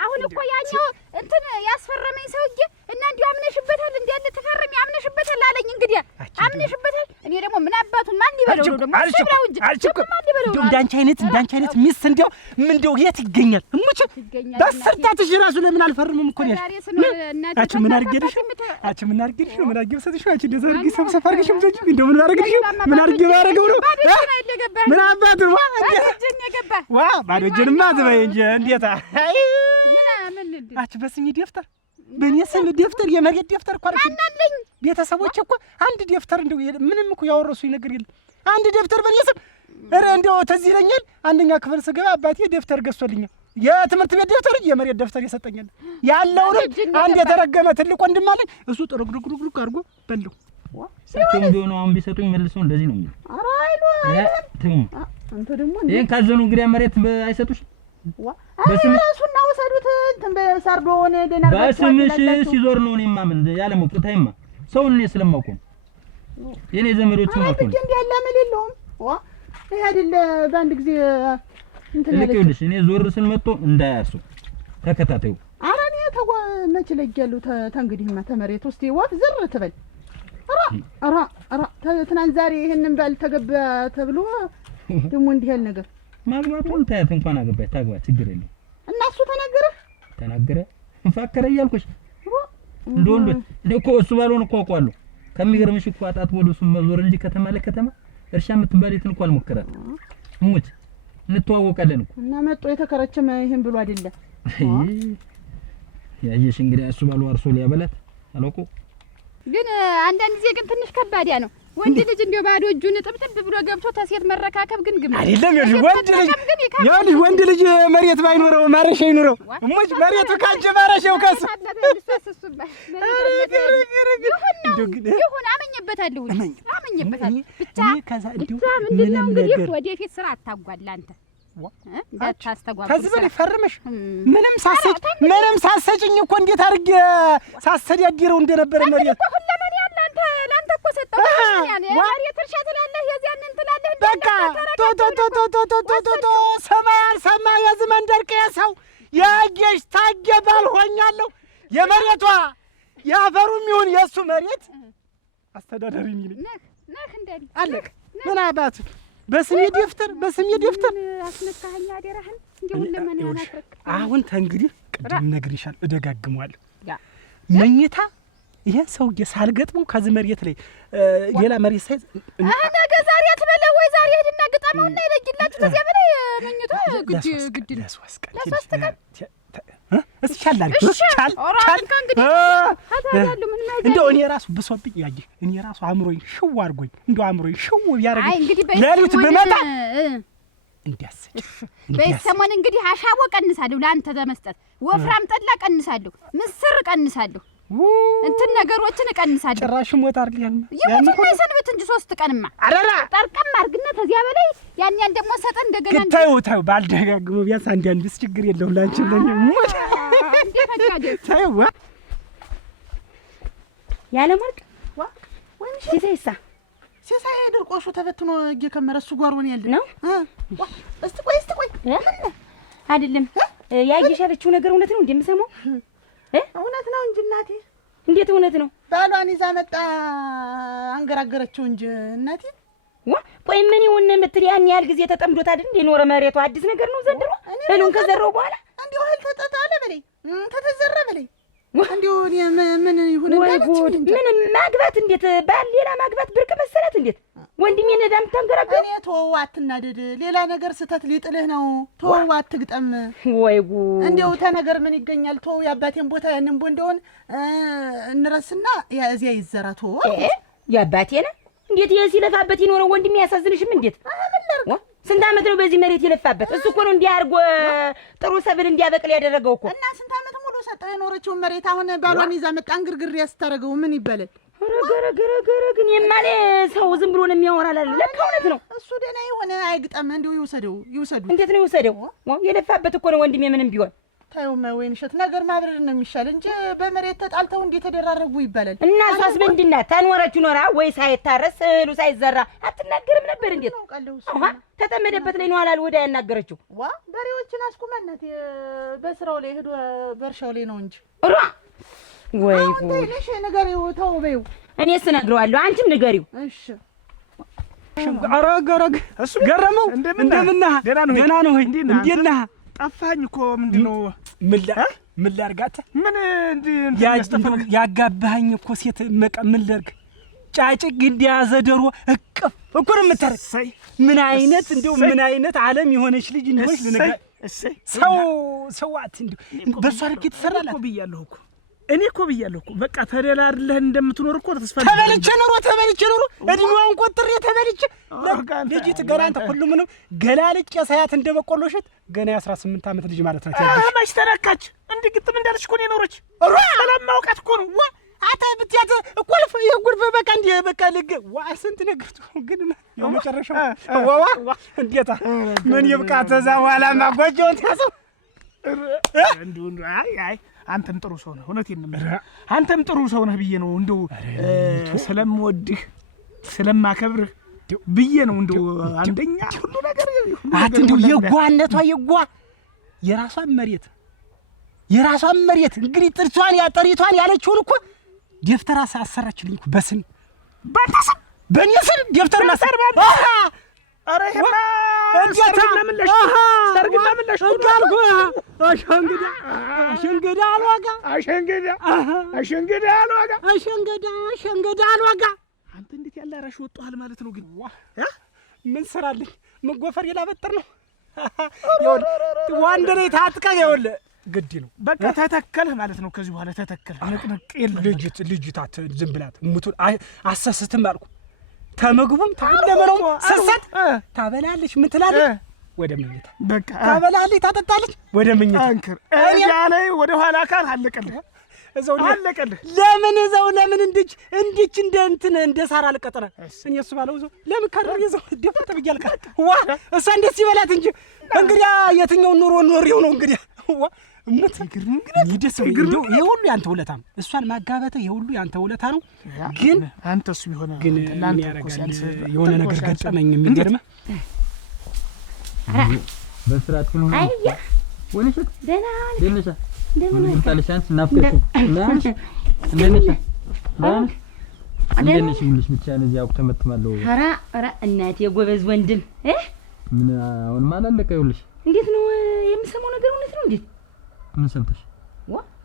አሁን እኮ ያኛው እንትን ያስፈረመኝ ሰውዬ እና እንዲሁ አምነሽበታል እንዲያለ ተፈረሚ አምነሽበታል አለኝ። እንግዲህ አምነሽበታል። እኔ ደግሞ ምን አባቱን ማን ሊበለው ነው ደግሞ ሲብራው እንጂ ማን ሊበለው ነው? እንዳንቺ አይነት ሚስት እንዲያው የት ይገኛል? እሙች በሰርታትሽ ራሱ ለምን አልፈርምም እኮ ነው። አቺ ምን አድርጌልሽ ነው? ምን አድርጌልሽ? አቺ እንደዛ አድርጌ ሰብሰብ አድርጌሽ ምትጂ እንደው ምን አድርጌልሽ? ምን አድርጌ ባረገው ነው? ምን አባቱ ዋ ባዶ እጄንማ ትበይ እንጂ እንዴታ አቺ በስሜ ደፍተር በእኔ ስም ደፍተር የመሬት ደፍተር እኮ አለኝ። ቤተሰቦቼ እኮ አንድ ደፍተር እንደው ምንም እኮ ያወረሱኝ ነገር የለም። አንድ ደፍተር በእኔ ስም እንደው ተዚህ ይለኛል። አንደኛ ክፍል ስገባ አባቴ ደፍተር ገዝቶልኛል። የትምህርት ቤት ደፍተር የመሬት ደፍተር የሰጠኛል። ያለውንም አንድ የተረገመ ትልቅ ወንድም አለኝ። እሱ ጥሩግሩግሩግ አድርጎ በለው ሰጥቶኝ ቢሆን አሁን ቢሰጡኝ መልሰው እንደዚህ ነው የሚለው። ኧረ አይሉ አንተ ደግሞ ይሄን ካዘኑ እንግዲህ መሬት አይሰጡሽ በስምሽና ወሰዱት እንትን በሰርዶን ደና በስምሽ ሲዞር ነው እኔማ ምን ያለ ሞቅታይማ ሰው እኔ ስለማውቀው የኔ ዘመዶች ነው አቆኝ እንዴ ያለ መልልም ይሄ አይደለ በአንድ ጊዜ እንትን ልክ እኔ ዞር ስል መጥቶ እንዳያርሱ ተከታታዩ። ኧረ እኔ መች ለጀሉ ተንግዲህማ ተመሬት ውስጥ ወፍ ዝር ትበል። ኧረ ትናንት ዛሬ ይሄንን ባል ተገባ ተብሎ ደግሞ እንዲህ ያለ ነገር ማግባቱን ታያት እንኳን አገባች ታግባ ችግር የለም። እና እሱ ተናገረ ፈከረ እያልኩሽ እንደወንዶች እኮ እሱ ባልሆነ እኮ አውቀዋለሁ። ከሚገርምሽ እኮ አጣት ወደ እሱ መዞር እንጂ ከተማ ለከተማ እርሻ የምትባለትን እኮ አልሞከራት ሙት እንተዋወቃለን እኮ እና መጥቶ የተከረቸመ ይሄን ብሎ አይደለም ያየሽ እንግዲህ እሱ ባሉ አርሶ ሊያበላት አላውቁ። ግን አንዳንድ ጊዜ ግን ትንሽ ከባዲያ ነው። ወንድ ልጅ እንደው ባዶ እጁን ጥብጥብ ብሎ ገብቶ ተሴት መረካከብ ግን ግም አይደለም። ወንድ ልጅ መሬት ባይኖረው ማረሻ ይኖረው። ሙጭ መሬቱ ካንቺ ማረሻው ከሱ ይሁን አመኘበታለሁ። ብቻ ከዛ ምንድነው እንግዲህ ወደፊት ስራ አታጓላ አንተ እንዳታስተጓጉል። ከዚህ በላይ ፈርመሽ ምንም ሳሰጭኝ እኮ እንዴት አድርጌ ሳሰዳድረው እንደነበረ መሬት ለአንተ እኮ ሰጠው መሬት እርሻ ትላለህ የዚያንን ትላለህ። በቃ ቶ ሰማይ አልሰማ የዚህ መንደር ቀየሰው የጌሽ ታጌ ባልሆኛለሁ። የመሬቷ የአፈሩም ይሁን የእሱ መሬት አስተዳዳሪ ነህ እንደል አለቅ ምን አባቱ በስሜ ደፍተር አስነካኸኝ አደራህን እንደው ለምን ያናክረክ። አሁን ተንግዲህ ቅድም ነግሬሻለሁ እደጋግመዋለሁ መኝታ ይሄን ሰውዬ ሳልገጥመው ከዚህ መሬት ላይ ሌላ መሬት ሳይዝ ነገ ዛሬ አትበለው ወይ ዛሬ ሄድና ግጠመውና ይለጅላችሁ። ከዚያ በላይ መኝታ ግድ ለሶስት ቀን እስቻል እንደው እኔ ራሱ ብሶብኝ ያየህ እኔ ራሱ አእምሮኝ ሽው አድርጎኝ እንደው አእምሮኝ ሽው ቢያደርገኝ ለሊት ብመጣ እንዲያስጭ በሰሞን እንግዲህ አሻቦ ቀንሳለሁ ለአንተ ተመስጠት፣ ወፍራም ጠላ ቀንሳለሁ፣ ምስር ቀንሳለሁ። እንትን ነገሮችን እቀንሳለሁ። ጭራሽ ሞት አይደል ይሙት የሰንበት እንጂ 3 ቀንማ አረራ ጠርቀም አድርግና ከዚያ በላይ ያን ደግሞ ሰጠን እንደገና ተው ባልደጋግሞ ቢያንስ አንዳንድስ ችግር የለውም ላንቺ ለኔ ሞት ተው ያለ ማርቅ ወይም ሲሳይ ድርቆሹ ተበትኖ እየከመረ እሱ ጓሮን ያለ ነው። እስቲ ቆይ አይደለም ያየሽ ያለችው ነገር እውነት ነው እንደምሰማው እውነት ነው እንጂ እናቴ። እንዴት እውነት ነው? ባሏን ይዛ መጣ አንገራገረችው እንጂ እናቴ። ቆይ ምን ይሁን የምትል ያን ያህል ጊዜ ተጠምዶት አይደል እንደ ኖረ መሬቱ አዲስ ነገር ነው ዘንድሮ እሉን ከዘራው በኋላ እንዲሁ እህል ተጠጣለ በለኝ ተተዘራ በለኝ እንዲሁ ምን ይሁን እንዳለች ምን ማግባት እንዴት ባል ሌላ ማግባት ብርቅ መሰላት እንዴት ወንድሜ ነዳም ታንገራገረ እኔ ተወው አትናደድ ሌላ ነገር ስተት ሊጥልህ ነው ተወው አትግጠም ወይ ጉድ እንዲሁ ተነገር ምን ይገኛል ተወው ያባቴን ቦታ ያንን ቦንደውን እንረስና ያዚያ ይዘራ ተወው ያባቴና እንዴት የሲለፋበት ይኖረው ወንድሜ ያሳዝንሽም እንዴት ስንት ዓመት ነው በዚህ መሬት የለፋበት እሱ እኮ ነው እንዲያርጎ ጥሩ ሰብል እንዲያበቅል ያደረገው እኮ እና ስንት ዓመት ሙሉ ሰጠው የኖረችው መሬት አሁን ባሏን ይዛ መጣ አንግርግር ያስተረገው ምን ይበላል ገረገረ ግን የማለ ሰው ዝም ብሎ ነው የሚያወራላል ለካ እውነት ነው እሱ ደና ይሆነ አይግጠም እንዲሁ ይውሰዱ እንዴት ነው ይውሰደው የለፋበት እኮ ነው ወንድሜ ምንም ቢሆን ታዩ ወይንሸት ነገር ማብረር ነው የሚሻል እንጂ በመሬት ተጣልተው እንዴ ተደራረጉ ይባላል እና እሷስ ምንድና ታንወረች ኖራ ወይ ሳይታረስ እህሉ ሳይዘራ አትናገርም ነበር እንዴት ተጠመደበት ላይ ነው አላል ወዳ ያናገረችው በሬዎችን አስቁመናት በስራው ላይ ሄዶ በርሻው ላይ ነው እንጂ ወይ እሺ ንገሪው ተው በይው እኔስ እነግረዋለሁ አንቺም ንገሪው እሺ አረጋረግ እሱ ገረመው እንደምና ገና ነው እንዴና ጠፋኝ እኮ ምንድነው ምን ላርጋት ምን እንዴ ያጋባኝ እኮ ሴት ምን ላርግ ጫጭቅ እንዲያዘ ደሮ እቅፍ እኮ ነው የምታረሳይ ምን አይነት ዓለም የሆነች ልጅ እንደሆነች ልነጋ ሰው እንዴ በሷ ልክ የተሰራላት እኮ ብያለሁ እኮ በቃ ተደላድለህ እንደምትኖር እኮ ተስፋ ተበልቼ ኖሮ እድሜዋን ቆጥሬ ተበልቼ ልጅት ገና አንተ ሁሉም ነው ገላልቄ ሳያት እንደበቆሎሽት ገና የ18 ዓመት ልጅ ማለት ነው ማሽ ተረካች እንዲህ ግጥም እንዳለች እኮ ነው የኖረች ሰላም ማውቃት እኮ ነው አታ ብትያት እኮልፍ የጉርፍ በቃ እንዴ በቃ ልግ ስንት ነገር ግን የመጨረሻው እንዴታ ምን ይብቃ ተዛ በኋላ ማጓጆን ታሰው እንዱ አይ አንተም ጥሩ ሰው ነህ እውነቴን ነው አንተም ጥሩ ሰው ነህ ብዬ ነው እንደው ስለምወድህ ስለማከብርህ ብዬ ነው እንደው አንደኛ ሁሉ ነገር አትንዱ የጓነቷ የራሷን መሬት እንግዲህ ጥርቷን ያጠሪቷን ያለችውን እኮ ደፍተራ አሰራችልኝ እኮ በስም ባታሰብ በእኔ ስም ደፍተር ማሰርባ አረ ይሄማ ሰርግና ምላሽ እንዳልኩ አሸንገዳ አልዋጋ አንተ እንዴት ያለ አራሽ ወጣሃል ማለት ነው ግን ምን ስራልኝ ምን ጎፈር ይላበጥር ነው ዋንደሬ ታጥቀ ይኸውልህ ግድ ነው በቃ ተተከልህ ማለት ነው ከዚህ በኋላ ተተከልህ ንቅንቅ የለም ልጅታት ዝም ብላት ሙቱ አሰስትም አልኩ ተመግቡም ተለመረው ሰሰት ታበላለች ምን ትላለች ወደ መኝታ በቃ ታበላለች ታጠጣለች ወደ መኝታ አንከር እያ ላይ ወደ ኋላ አካል አለቀልህ ለምን እንድች እንደ እንትን እንደ ሳራ አልቀጠረ እኔ እሱ ባለው እዛው ለምን ካደረ እዛው ደፍተ ብያልካ እሷ እንዴት ሲበላት እንጂ እንግዲህ የትኛው ኑሮ ኖሬው ነው እንግዲህ ምትግርም ግን ይደሰው ይሄ ሁሉ ያንተ ውለታ ነው እሷን ማጋበተ ይሄ ሁሉ ያንተ ውለታ ነው ግን አንተስ ቢሆነ ግን ላንተ ያረጋል የሆነ ነገር ገጠመኝ የሚገርም በስራት ሁሉ አይያ ወለሽት ደህና እንደምን ታለሻንስ ናፍቀሽ ናንስ እንደነሽ ምንሽ ብቻ ነው ያው ተመትማለው ኧረ እናቴ የጎበዝ ወንድም ምን አሁን ማላለቀ ይኸውልሽ እንዴት ነው የምሰማው ነገር እውነት ነው እንዴት ምን ሰምተሽ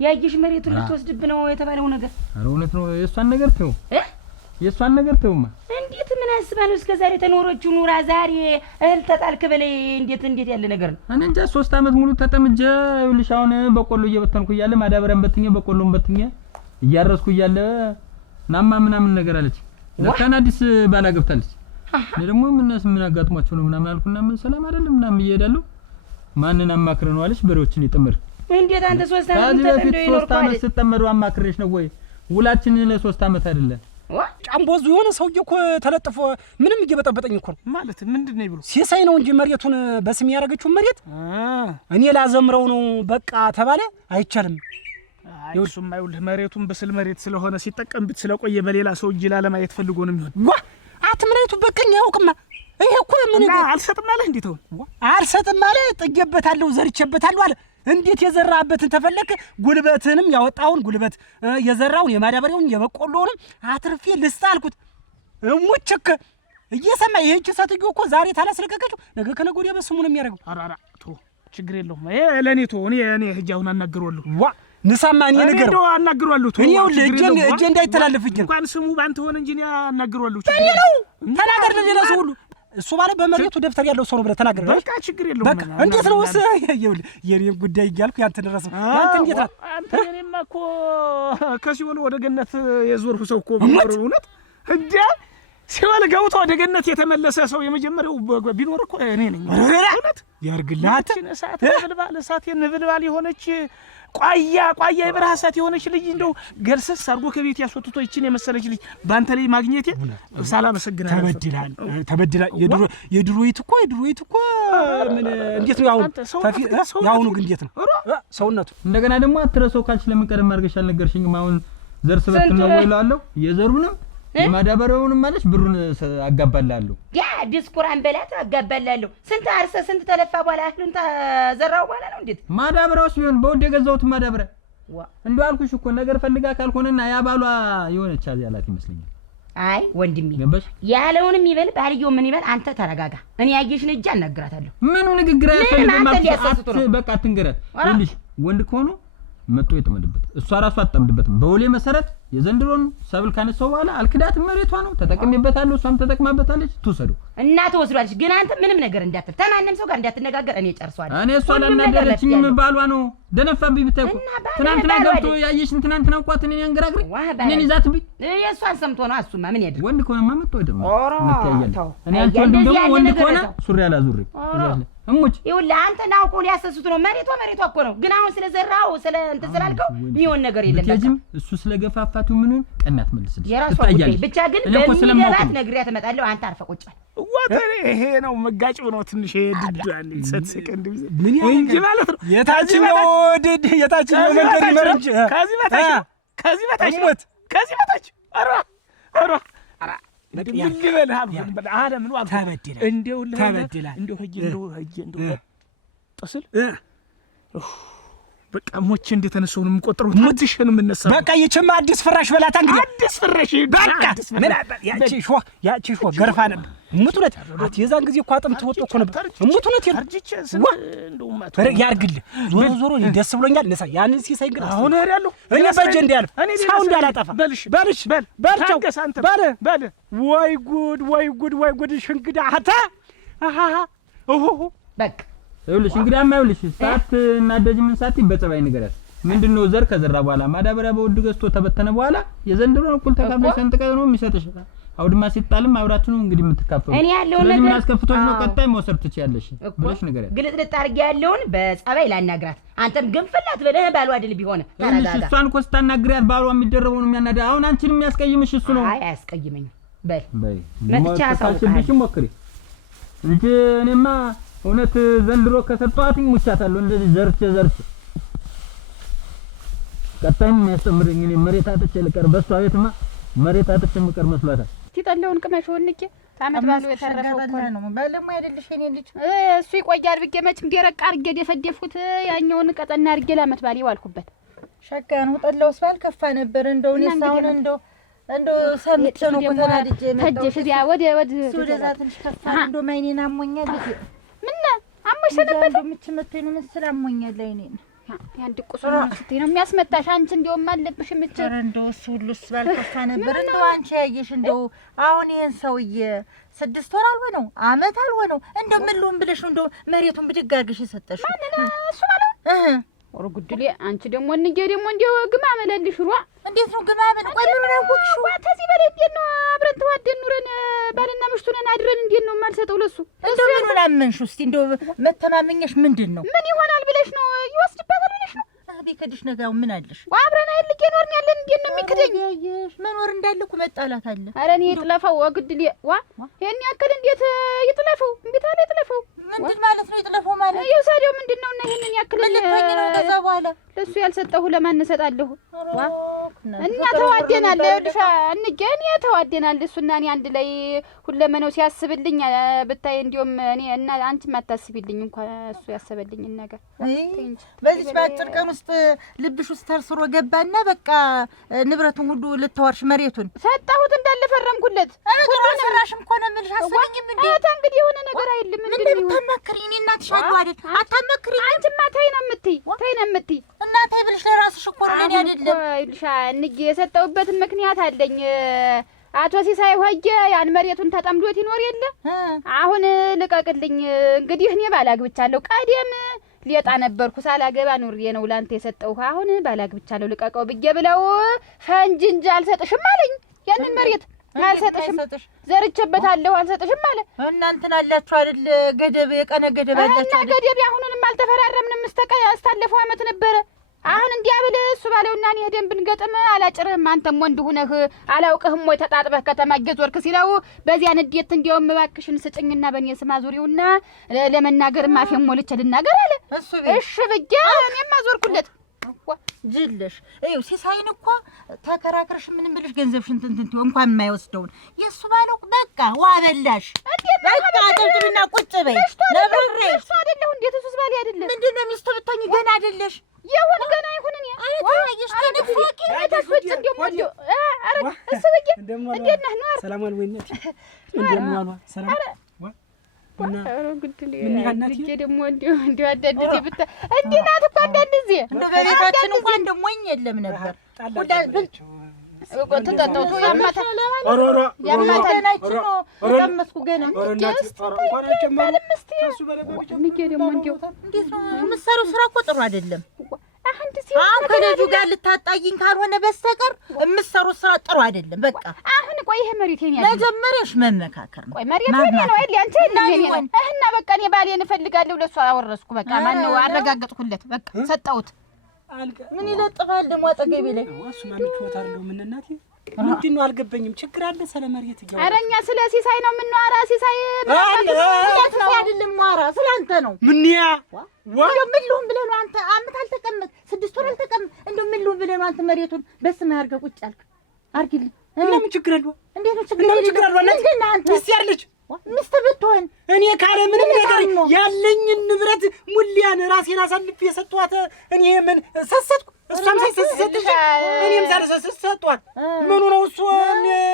ያየሽ መሬቱን ልትወስድብ ነው የተባለው ነገር ኧረ እውነት ነው የሷን ነገር ተውማ እንዴት ምን አስባ ነው እስከ ዛሬ ተኖረችው ኑራ ዛሬ እህል ተጣልክ በላይ እንዴት ያለ ነገር ነው እኔ እንጃ 3 ዓመት ሙሉ ተጠምጄ ይኸውልሽ አሁን በቆሎ እየበተንኩ እያለ ማዳበሪያም በትኜ በቆሎም በትኜ እያረስኩ እያለ ናማ ምናምን ነገር አለች ለካና አዲስ ባላ ገብታለች እኔ ደግሞ ምን አጋጥሟቸው ነው ምናምን አልኩና ምን ሰላም አይደለም ምናምን እየሄዳለሁ ማንን አማክረ ነው አለች በሬዎችን ይጥምር እንዴት አንተ 3 ዓመት ከዚህ በፊት 3 ዓመት ስትጠመዱ አማክሬሽ ነው ወይ? ውላችንን ለ3 ዓመት አይደለ? ጫምቦዙ የሆነ ሰውዬ እኮ ተለጥፎ ምንም እየበጠበጠኝ እኮ ነው። ማለት ምንድን ነው ይብሉ ሲሳይ ነው እንጂ መሬቱን በስም ያደረገችው መሬት እኔ ላዘምረው ነው በቃ ተባለ። አይቻልም። እሱም አይውልህ መሬቱን በስል መሬት ስለሆነ ሲጠቀምብት ስለቆየ በሌላ ሰው እጅ ላለማየት ፈልጎ ነው የሚሆን። ዋ አትምሬቱ በቀኝ ያውቅማ። ይሄ እኮ ምን አልሰጥም አለ። እንዴት ነው አልሰጥም አለ? ጥጌበታለሁ፣ ዘርቼበታለሁ አለ። እንዴት የዘራበትን ተፈለክ ጉልበትንም ያወጣውን ጉልበት የዘራውን የማዳበሪያውን የበቆሎውንም አትርፌ ልስጥ አልኩት። እሙችክ እየሰማ ይሄች ሰትዮ እኮ ዛሬ ታላስለቀቀችው ነገ ከነገ ወዲያ በስሙ ነው የሚያደርገው። አራራ ቶ ችግር የለውም። ይሄ ለኔ ቶ እኔ ህጅ አሁን አናግረዋለሁ። ዋ ንሳማ እኔ ነገር ነው አናግረዋለሁ። ቶ እኔው እጄ እንዳይተላለፍኝ እንኳን ስሙ ባንተ ሆነ እንጂ እኔ አናግረዋለሁ። ችግር ነው ተናገር ለሌላ ሰው ሁሉ እሱ ማለት በመሬቱ ደብተር ያለው ሰው ነው ብለህ ተናገር። በቃ ችግር የለውም። በቃ እንዴት ነው እሱ የኔን ጉዳይ እያልኩ ያንተ ደረሰው ያንተ እንዴት ነው አንተ? እኔማ እኮ ከሲኦል ወደ ገነት የዞርኩ ሰው እኮ እውነት እንዴ ሲኦል ገብቶ ወደ ገነት የተመለሰ ሰው የመጀመሪያው ቢኖር እኮ እኔ ነኝ። እውነት ያርግላት። እሳት ነበልባል እሳት ነበልባል የሆነች ቋያ የበረሃ እሳት የሆነች ልጅ እንደው ገልሰስ አድርጎ ከቤት ያስወጥቶ ይችን የመሰለች ልጅ ባንተ ላይ ማግኘቴ ሳላመሰግናለሁ። ተበድላል። የድሮይት እኮ ምን እንዴት ነው ያሁኑ ግን እንዴት ነው ሰውነቱ? እንደገና ደግሞ አትረሳው ካልሽ ለምን ቀደም አድርገሽ አልነገርሽኝም? አሁን ዘር ስበት ነው ወይ እላለሁ። የዘሩንም የማዳበሪያውንም ማለት ብሩን አጋባላለሁ። ያ ዲስኩራን በላት አጋባላለሁ። ስንት አርሰ ስንት ተለፋ በኋላ አሁን ተዘራው በኋላ ነው እንዴት ማዳበሪያውስ ቢሆን በወድ የገዛሁት ማዳበሪያ እንደው አልኩሽ እኮ ነገር ፈልጋ ካልሆነና ያ ባሏ የሆነች ያላት ይመስለኛል። አይ ወንድሜ ያለውንም ይበል ባልየው ምን ይበል አንተ ተረጋጋ። እኔ ያየሽን እጅ አናግራታለሁ። ምኑ ንግግር አይፈልግም ማለት በቃ አትንገራት። ልጅ ወንድ ከሆነ መጥቶ ይጥመድበት እሷ ራሱ አትጠምድበትም። በወሌ መሰረት የዘንድሮን ሰብል ካነሳው በኋላ አልክዳት መሬቷ ነው ተጠቅሜበታለሁ። እሷም ተጠቅማበታለች። ትወሰዱ እና ተወስዷልሽ። ግን አንተ ምንም ነገር እንዳትል ተማንም ሰው ጋር እንዳትነጋገር እኔ ጨርሷለሁ። እኔ እሷ ላናደረችኝ ባሏ ነው ደነፋብኝ ብታውቁ ትናንትና ገብቶ ያየሽን ትናንትና እንኳን እኔን ያንገራግሪ እኔን ይዛትብኝ የእሷን ሰምቶ ነው። እሱማ ምን ያድርግ? ወንድ ከሆነማ መጥቶ አይደለም እኔ አንተ ወንድ ደግሞ ወንድ ከሆነ ሱሪ ያላዙሪ እሙች ይኸውልህ አንተ ናውቆ ሊያሰሱት ነው። መሬቷ እኮ ነው። ግን አሁን ስለዘራው ስለ እንትን ስላልከው የሚሆን ነገር የለም። በቃ እሱ ስለገፋፋቱ ምኑን ቀናት መልስልሽ የራሷ ጉዳይ ብቻ። ግን በሚገባት ነግሬያት እመጣለሁ። አንተ አርፈህ ቁጭ በል። ወተኔ ይሄ ነው መጋጭው ነው ትንሽ ድዳን ሰጥስቅ ምን እንጂ ማለት ነው። የታችኛው መንገድ ይመርጭ ከዚህ በታች አራ በቃ ሞቼ እንደተነሳው ነው የምቆጥረው። ሞትሽ ነው የምነሳው። በቃ ይችማ አዲስ ፍራሽ በላታ እንግዲህ አዲስ ፍራሽ በቃ ምን ያቺ ሾህ ገርፋ ነበር። ሙቱነት የዛን ጊዜ እኮ አጥምት ወጥቶ እኮ ነበር። ሙቱነት ያርግልህ። ዞሮ ደስ ብሎኛል። ነሳ ያንን ሲሳይ ግን አሁን እሄዳለሁ እኔ በእጄ እንዳያልፍ ሰው እንዳላጠፋ በልቸው በል። ወይ ጉድ ሽንግዳ አታ በቃ ይኸውልሽ እንግዲህ አማይውልሽ ሳት እናደጅ ምን ሳት በጸባይ ንገራት። ምንድነው ዘር ከዘራ በኋላ ማዳበሪያ በወድ ገዝቶ ተበተነ በኋላ የዘንድሮን እኩል ተካፍለሽ ሰንጥቀው ነው የሚሰጥሽ። አውድማ ሲጣልም አብራችሁ ነው እንግዲህ የምትካፈሉ። እኔ ያለውን ነገር ምን አስከፍቶሽ ነው ቀጣይ መውሰድ ትችያለሽ ብለሽ ንገራት። ግልጥልጥ አድርጌ ያለውን በጸባይ ላናግራት። አንተም ግንፍላት በለህ ባሏ አይደል ቢሆን ተረጋጋ። እሷን እኮ ስታናግሪያት ባሏ የሚደረበው ነው የሚያናዳ። አሁን አንቺን የሚያስቀይምሽ እሱ ነው። አይ አያስቀይመኝም። በል መጥቻ ሳውቃሽ ሞክሪ እንጂ እኔማ እውነት ዘንድሮ ከሰጣት ሙቻታለሁ። እንደዚህ ዘርቼ ቀጣይም የሚያስተምረኝ እኔ መሬት አጥቼ ልቀር በሷ ቤትማ መሬት አጥቼ ልቀር መስሏታል። ትጠለውን ቅመሽ ወንቄ ታመት ባሉ የተረፈው እኮ ነው። ባለሙ አይደልሽ እኔ ልጅ እሱ ይቆያል ብዬ መችም ደረቅ አድርጌ ደፈደፍኩት። ያኛውን ቀጠና አድርጌ ላመት ባሊ ዋልኩበት። ሸጋ ነው ጠላውስ ባልከፋ ነበር። እንደው እኔ ሳውን እንደው ሰምቼ ነው ተናድጄ መጣሁ። ተጀሽ ዲያ ወደ ወደዛ ትንሽ ከፋ እንደው ማይኔን አሞኛል። ምን አሞሽ ነበር? እንደው ምች መጥቶኝ ነው መሰል አሞኛል። አይኔን ያን ድቁስ ነው ስትይ ነው የሚያስመታሽ። አንቺ እንደውም አለብሽ ምች እንደው እሱ ሁሉስ ባልከፋ ነበር። እንደው አንቺ ያየሽ እንደው አሁን ይሄን ሰውዬ 6 ወር አልሆነው አመት አልሆነው እንደው ምን ልሁን ብለሽ ነው እንደው መሬቱን ብድግ አድርገሽ የሰጠሽው? ማንና እሱ ማለት ወር ጉድሌ አንቺ ደግሞ እንጀ ደግሞ እንደው ግማ መለልሽ ሩዋ እንዴት ነው ግማ ምን? ቆይ ምን አወቅሽው? ከዚህ በላይ እንዴት ነው አብረን ተዋደን ኑረን ባልና ምሽቱ ነን አድረን እንዴት ነው የማልሰጠው ለሱ? እንደው ምን አመንሽ? እስቲ እንደው መተማመኛሽ ምንድን ነው? ምን ይሆናል ብለሽ ነው? ይወስድበታል ብለሽ ነው? ቢከድሽ ነገው ምን አለሽ? አብረን አይልቅ ይኖርን ያለን እንዴት ነው የሚክደኝ? መኖር እንዳለ እኮ መጣላት አለ። ኧረ እኔ ይጥለፈው ወግድል ይሄን ያክል እንዴት ይጥለፈው? እንዴት አለ ይጥለፈው? ምንድን ማለት ነው ይጥለፈው ማለት? ይውሰደው ምንድነው? እና ይሄንን ያክል ከዛ በኋላ ለሱ ያልሰጠሁ ለማን እሰጣለሁ? እኛ ተዋደናል። ይኸውልሽ እንገን ተዋደናል። እሱና እኔ አንድ ላይ ሁለመነው ሲያስብልኝ ብታይ እንዲያውም እኔ እና አንቺም አታስቢልኝ እንኳን እሱ ያሰበልኝ ነገር በዚህ በአጭር ቀን ውስጥ ልብሽ ውስጥ ተርስሮ ገባና በቃ ንብረቱን ሁሉ ልታወርሽ መሬቱን ሰጣሁት እንዳለ ፈረምኩለት። ሁሉን ሰራሽም እኮ ነው የምልሽ። አስበኝም እንዴ እንግዲህ የሆነ ነገር አይደለም። ምንድን ነው ታመክሪ? እኔ እናትሽ አለው አይደል? አታመክሪ። አንቺማ ተይ ነው የምትይ እናቴ ብልሽ ለራስሽ እኮ ነው አይደለም። ይልሻ እንግዲህ የሰጠሁበትን ምክንያት አለኝ። አቶ ሲሳይ ሆየ ያን መሬቱን ተጠምዶት ይኖር የለ አሁን ልቀቅልኝ። እንግዲህ እኔ ባላግብቻለሁ። ቀደም ሊጣ ነበርኩ ሳላገባ ኑሬ ነው ላንተ የሰጠሁህ። አሁን ባላግብቻለሁ ልቀቀው ብዬ ብለው ፈንጅ እንጂ አልሰጥሽም አለኝ። ያንን መሬት አልሰጥሽም ዘርቼበታለሁ አልሰጥሽም አለ። እናንተን አላችሁ አይደል ገደብ፣ የቀነ ገደብ አላችሁ አይደል? ገደብ አሁንንም አልተፈራረምንም። እስካለፈው ዓመት ነበረ። አሁን እንዲያብል እሱ ባለውና እኔ ሄደን ብንገጥም አላጭርህም አንተም ወንድ ሁነህ አላውቅህም ወይ ተጣጥበህ ከተማ እየዞርክ ሲለው በዚያ ንዴት እንዲያውም እባክሽን ስጭኝና በእኔ ስም አዙሪውና ለመናገር ማፌን ሞልቼ ልናገር አለ። እሺ ብዬ እኔም አዞርኩለት። ጅልሽ እዩ ሲሳይን እኮ ተከራክረሽ ምንም ብልሽ ገንዘብሽን እንትን እንኳን የማይወስደውን የሱ ባለው በቃ ዋበላሽ በቃ አጥብጥብና ቁጭ በይ ለብሬ እሱ አይደለሁ እንዴት እሱስ ባሌ አይደለም። ምንድነው ሚስት ብታኝ ገና አይደለሽ? ይሁን ገና ይሁን እኔ አረጋግሽ ተነፋቂ ተፈጽ እንደሞጆ አረ እሱ በየ እንዴት ነህ ነው ሰላም አልወይነት እንደምን ዋሉ ሰላም እና ግድል ልጅ ደግሞ እንዲሁ አዳድዜ ብታ እንዲህ ናት እኮ አዳድዜ እንደው በቤታችን እንኳን እንደሞኝ የለም ነበር ተጣጣው ያማታል ያማታናችሁ ተቀመስኩ ገና እንዴት ደግሞ እንዲሁ እንዴት ነው የምትሰሩው ስራ እኮ ጥሩ አይደለም። አሁን ከልጁ ጋር ልታጣይኝ ካልሆነ በስተቀር የምትሰሩት ስራ ጥሩ አይደለም። በቃ አሁን ቆይ ይሄ መሬት የኔ አይደል? መጀመሪያሽ መመካከር ነው። ቆይ መሬት የኔ ነው አይደል? አንቺ የኔ ነው እና በቃ እኔ ባሌን እፈልጋለሁ ለሱ አወረስኩ። በቃ ማን ነው አረጋግጥኩለት። በቃ ሰጣሁት። ምን ይለጥፋል ደግሞ አጠገቤ ላይ እሱ ማምጭ ወታለው ምን እናቴ ምንድን ነው አልገባኝም። ችግር አለ ስለ መሬት ይገባ። ኧረ እኛ ስለ ሲሳይ ነው የምንዋራ። ሲሳይ ነው አይደለም ማራ ስላንተ ነው። ምን ያ እንደው ምን ልሁን ብለህ ነው አንተ አመት አልተቀመጥ 6 ወር አልተቀመጥ እንደው ምን ልሁን ብለህ ነው አንተ መሬቱን በስምህ አድርገህ ቁጭ አልክ? አድርግልኝ እና ምን ችግር አለው? እንዴት ነው ችግር አለው? አንተ ሚስት ያለች ሚስት ብትሆን እኔ ካለ ምንም ነገር ያለኝን ንብረት ሙሊያን ራሴን አሳልፌ የሰጧት እኔ ምን ሰሰትኩ? እሷም ሳይሰሰትሽ እኔም ሳልሰሰቷት ምኑ ነው እሱ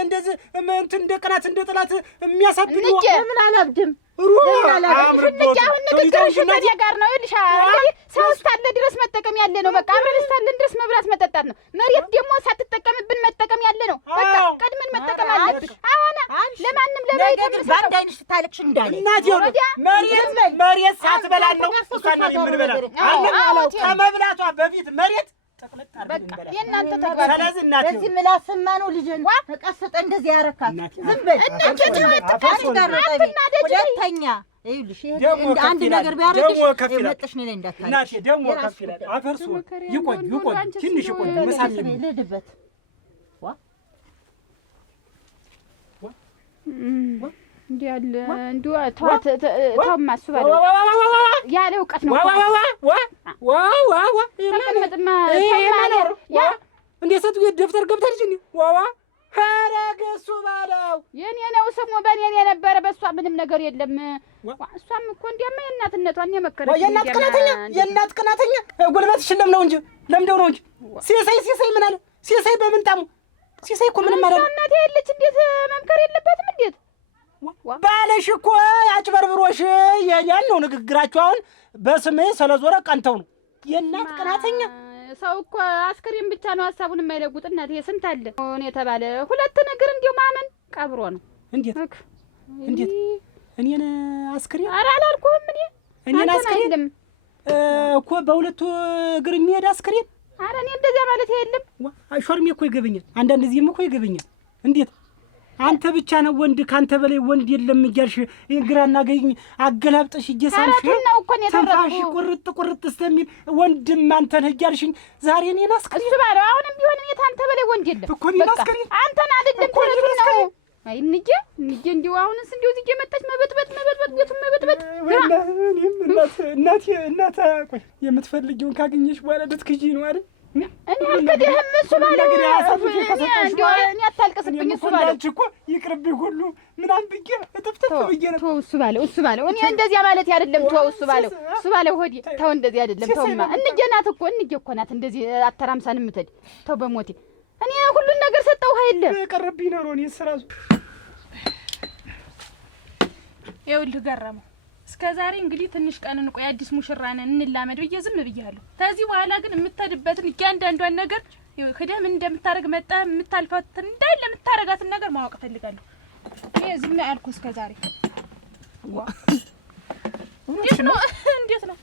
እንደዚህ እንትን እንደ ቅናት እንደ ጥላት የሚያሳብኝ? ምን አላብድም አሁን ንግግርሽ ከዚያ ጋር ነው። ይልሻ ሰው እስካለ ድረስ መጠቀም ያለ ነው። በቃ አብረን እስካለን ድረስ መብላት መጠጣት ነው። መሬት ደግሞ ሳትጠቀምብን መጠቀም ያለ ነው። በቃ ቀድመን መጠቀም አለብሽ። አሁን ለማንም ለማይተም ባንድ አይንሽ ታለቅሽ እንዳለ እናት መሬት ሳትበላ ነው እሷና የምንበላ ከመብላቷ በፊት መሬት በቃ የእናንተ ተግባር። ስለዚህ እናት እዚህ ምላስማ ነው ልጅን ተቀሰጠ እንደዚህ ያረካት ዝም በል ሁለተኛ ይኸውልሽ አንድ ነገር ቢያረግሽ መጥሽ ነው ላይ እንዳታለሽ እናቴ ደግሞ ከፍ ይላል አፈርሱ ይቆይ ትንሽ ይቆይ መሳም ልድበት እንዲህ ያለ እንዲሁ ተውማ እሱ ባለው ያለ እውቀት ነው። ተቀመጥማ እንደ ሰቱ ደብተር ገብታለች እንዴ? ኧረ እሱ ባለው የኔ ነው ስሙ በኔ የነበረ በእሷ ምንም ነገር የለም። እሷም እኮ እንዲያማ የእናትነቷን የመከረች የእናት ቅናተኛ ጉልበትሽን ለምነው እንጂ ለምደው ነው እንጂ ሲሳይ ምን አለ? ሲሳይ በምንጣሙ ሲሳይ እኮ ምንም አለ። እናቴ የለች እንዴት መምከር የለበትም እንዴት ባለሽ እኮ ያጭበርብሮሽ የያን ነው ንግግራቸው። አሁን በስምህ ስለዞረ ቀንተው ነው የእናት ቅናተኛ። ሰው እኮ አስከሬን ብቻ ነው ሀሳቡን የማይለውጥ። እናቴ ስንት አለ እኔ የተባለ ሁለት ነገር እንዲሁ ማመን ቀብሮ ነው። እንዴት እኔን አስከሬን? ኧረ አላልኩህም እኔን አስከሬን እኮ በሁለቱ እግር የሚሄድ አስከሬን። ኧረ እኔ እንደዚያ ማለት የለም። ሾርሜ እኮ ይገበኛል፣ አንዳንድ ጊዜም እኮ ይገበኛል። እንዴት አንተ ብቻ ነው ወንድ ካንተ በላይ ወንድ የለም እያልሽ ግራና ቀኝ አገላብጠሽ እየሳልሽ ነው እኮ ነው ተፋሽ ቁርጥ እስከሚል ወንድም አንተ ነህ እያልሽኝ ዛሬ እኔን አስከሪ እሱ ባለው አሁንም ቢሆን እኔ ታንተ በላይ ወንድ የለም እኮ እኔን አስከሪ አንተን አይደለም ተረድተው ነው አይ እንጂ እንዲሁ አሁንስ እንዲሁ እዚህ መጣች መበጥበጥ ቤቱን መበጥበጥ እኔም እናቴ ቆይ የምትፈልጊውን ካገኘሽ በኋላ ልትክጂ ነው አይደል? እኔ አልከደህም እሱ ባለው እኔ አታልቅስብኝ እሱ ባለው እኮ ይቅርብኝ ሁሉ ምናምን ብዬ እጥፍጥፍ ብዬ ነው ተው እሱ ባለው እኔ እንደዚያ ማለት አይደለም ተው እሱ ባለው ሆዴ ተው እንደዚህ አይደለም ተውማ እንጀናት እኮ እኮ ናት እንደዚህ አተራምሳን የምትሄድ ተው በሞቴ እኔ ሁሉን ነገር ሰጠው ኃይል ቀረብኝ ነው እኔ ስራሱ ይኸውልህ ገረመው እስከዛሬ እንግዲህ ትንሽ ቀን እንቆይ አዲስ ሙሽራ ነን እንላመድ ብዬ ዝም ብያለሁ። ከዚህ በኋላ ግን የምትሄድበትን እያንዳንዷን ነገር ሄደህ ምን እንደምታረግ መጣ የምታልፋት እንዳለ የምታረጋትን ነገር ማወቅ ፈልጋለሁ። ይሄ ዝም ያልኩህ እስከዛሬ እንዴት ነው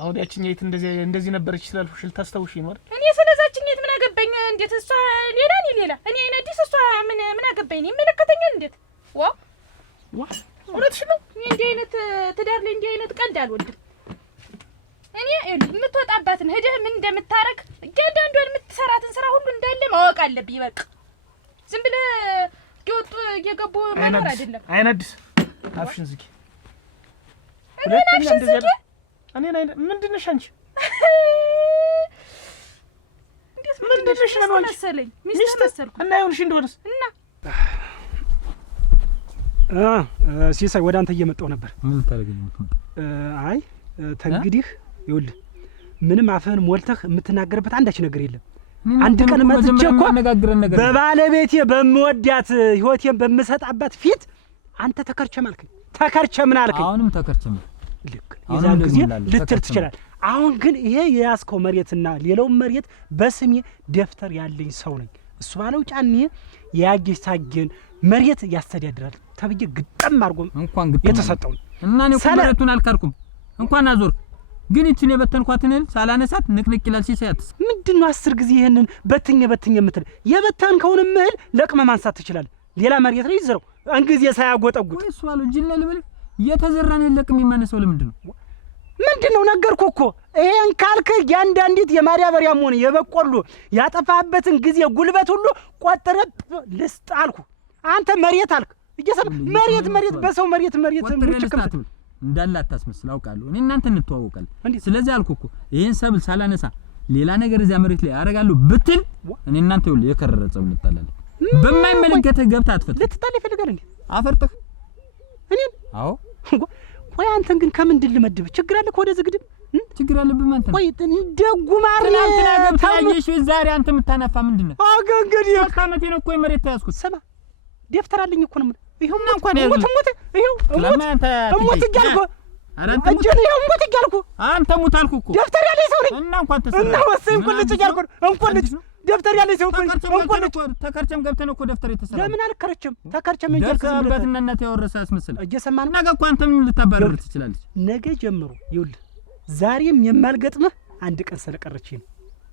አሁን ያቺኛይት እንደዚህ ነበረች ስላልኩሽ ልታስታውሺ ነው አይደል? እኔ ስለዛችኛይት ምን አገባኝ? እንዴት እሷ ሌላ እኔ አዲስ እሷ ምን አገባኝ? ይመለከተኛል እንዴት እውነትሽ ነው። እኔ እንዲህ አይነት ትዳር ላይ እንዲህ አይነት ቀልድ አልወድም። እኔ የምትወጣባትን ሄደህ ምን እንደምታረግ እያንዳንዷን የምትሰራትን ስራ ሁሉ እንዳለ ማወቅ አለብኝ። በቃ ዝም ብለህ እየወጡ እየገቡ መኖር አይደለም። አይነድስ አፍሽን ዝጊ። እኔን ምንድን ነሽ አንቺ? እንዴት ምንድን ነሽ ነው መሰለኝ ሚስት መሰልኩ እና ይሁንሽ እንደሆነስ እና ሲሳይ ወደ አንተ እየመጣሁ ነበር። ምን ታረጋኝ? አይ ተንግዲህ ይኸውልህ ምንም አፍህን ሞልተህ የምትናገርበት አንዳች ነገር የለም። አንድ ቀን መጥቼ እኮ በባለቤቴ በምወዳት ህይወቴን በምሰጣባት ፊት አንተ ተከርቸም አልከኝ። ተከርቸምን አልከኝ። አሁንም ተከርቸም ልክ የዛን ጊዜ ልትል ትችላለህ። አሁን ግን ይሄ የያዝከው መሬትና ሌላውን መሬት በስሜ ደፍተር ያለኝ ሰው ነኝ። እሱ ባለው ጫኔ ያጌሽ ታገን መሬት ያስተዳድራል ተብዬ ግጥም አድርጎ እንኳን ግጥም የተሰጠው እና እኔ እኮ መሬቱን አልካርኩም እንኳን አዞር ግን እቺን የበተንኳትን ሳላነሳት ንቅንቅ ይላል። ሲሳያትስ ምንድነው 10 ጊዜ ይሄንን በትኝ የምትል የበተንከውን እህል ለቅመ ማንሳት ትችላለህ። ሌላ መሬት ላይ ይዘረው አንግዜ ሳያጎጠጉጥ ወይስ ዋሉ ጅል ልብል የተዘራን ለቅም የሚመነሰው ለምንድነው? ምንድነው ነገርኩ እኮ ይሄን ካልክ ያንዳንዲት የማዳበሪያም ሆነ የበቆሎ ያጠፋበትን ጊዜ ጉልበት ሁሉ ቆጥረ ልስጥ አልኩ። አንተ መሬት አልክ እየሰማ መሬት በሰው መሬት ምንጭቅም እንዳለ አታስመስል። አውቃለሁ እኔ እናንተ እንተዋወቃለን። ስለዚህ አልኩ እኮ ይሄን ሰብል ሳላነሳ ሌላ ነገር እዚያ መሬት ላይ አደርጋለሁ ብትል እኔ እናንተ ይኸውልህ የከረረ ጸብ እንጣላለን። በማይመለከትህ ገብተህ አትፈት ልትጣል ይፈልጋል እንዴ? አፈርጥህ እኔን አዎ ወይ አንተን ግን ከምንድን ልመድብ? ችግር አለ ወደ ዝግድም ችግር አለብህ ማለት ነው። ወይ ደጉ ማር ትናንትና ገብተህ ያየሽ ዛሬ አንተ የምታናፋ ምንድነው? እንግዲህ አመቴ ነው እኮ መሬት ተያዝኩት። ስማ ደፍተር አለኝ እኮ ነው የምልህ። ይሄው እንኳን ሞት ይሄው ሞት እያልኩ ሞት እያልኩ አንተ ሙት አልኩ እኮ ደፍተር ያለኝ ሰው ነኝ እና እንኳን ተሰራ እና ወሰን ቁልጭ እያልኩ እንኳን ልጅ ደፍተር ያለኝ ሰው እንኳን ተከርቸም ገብተህ ነው እኮ ደፍተር የተሰራ። ለምን አልከረቸም? ተከርቸም እንጀልከ አባትና እናት ያወረሰ አስመስል እየሰማን ነገ እኮ አንተም ልታባረር ትችላለች። ነገ ጀምሮ ይኸውልህ ዛሬም የማልገጥምህ አንድ ቀን ስለቀረችኝ ነው።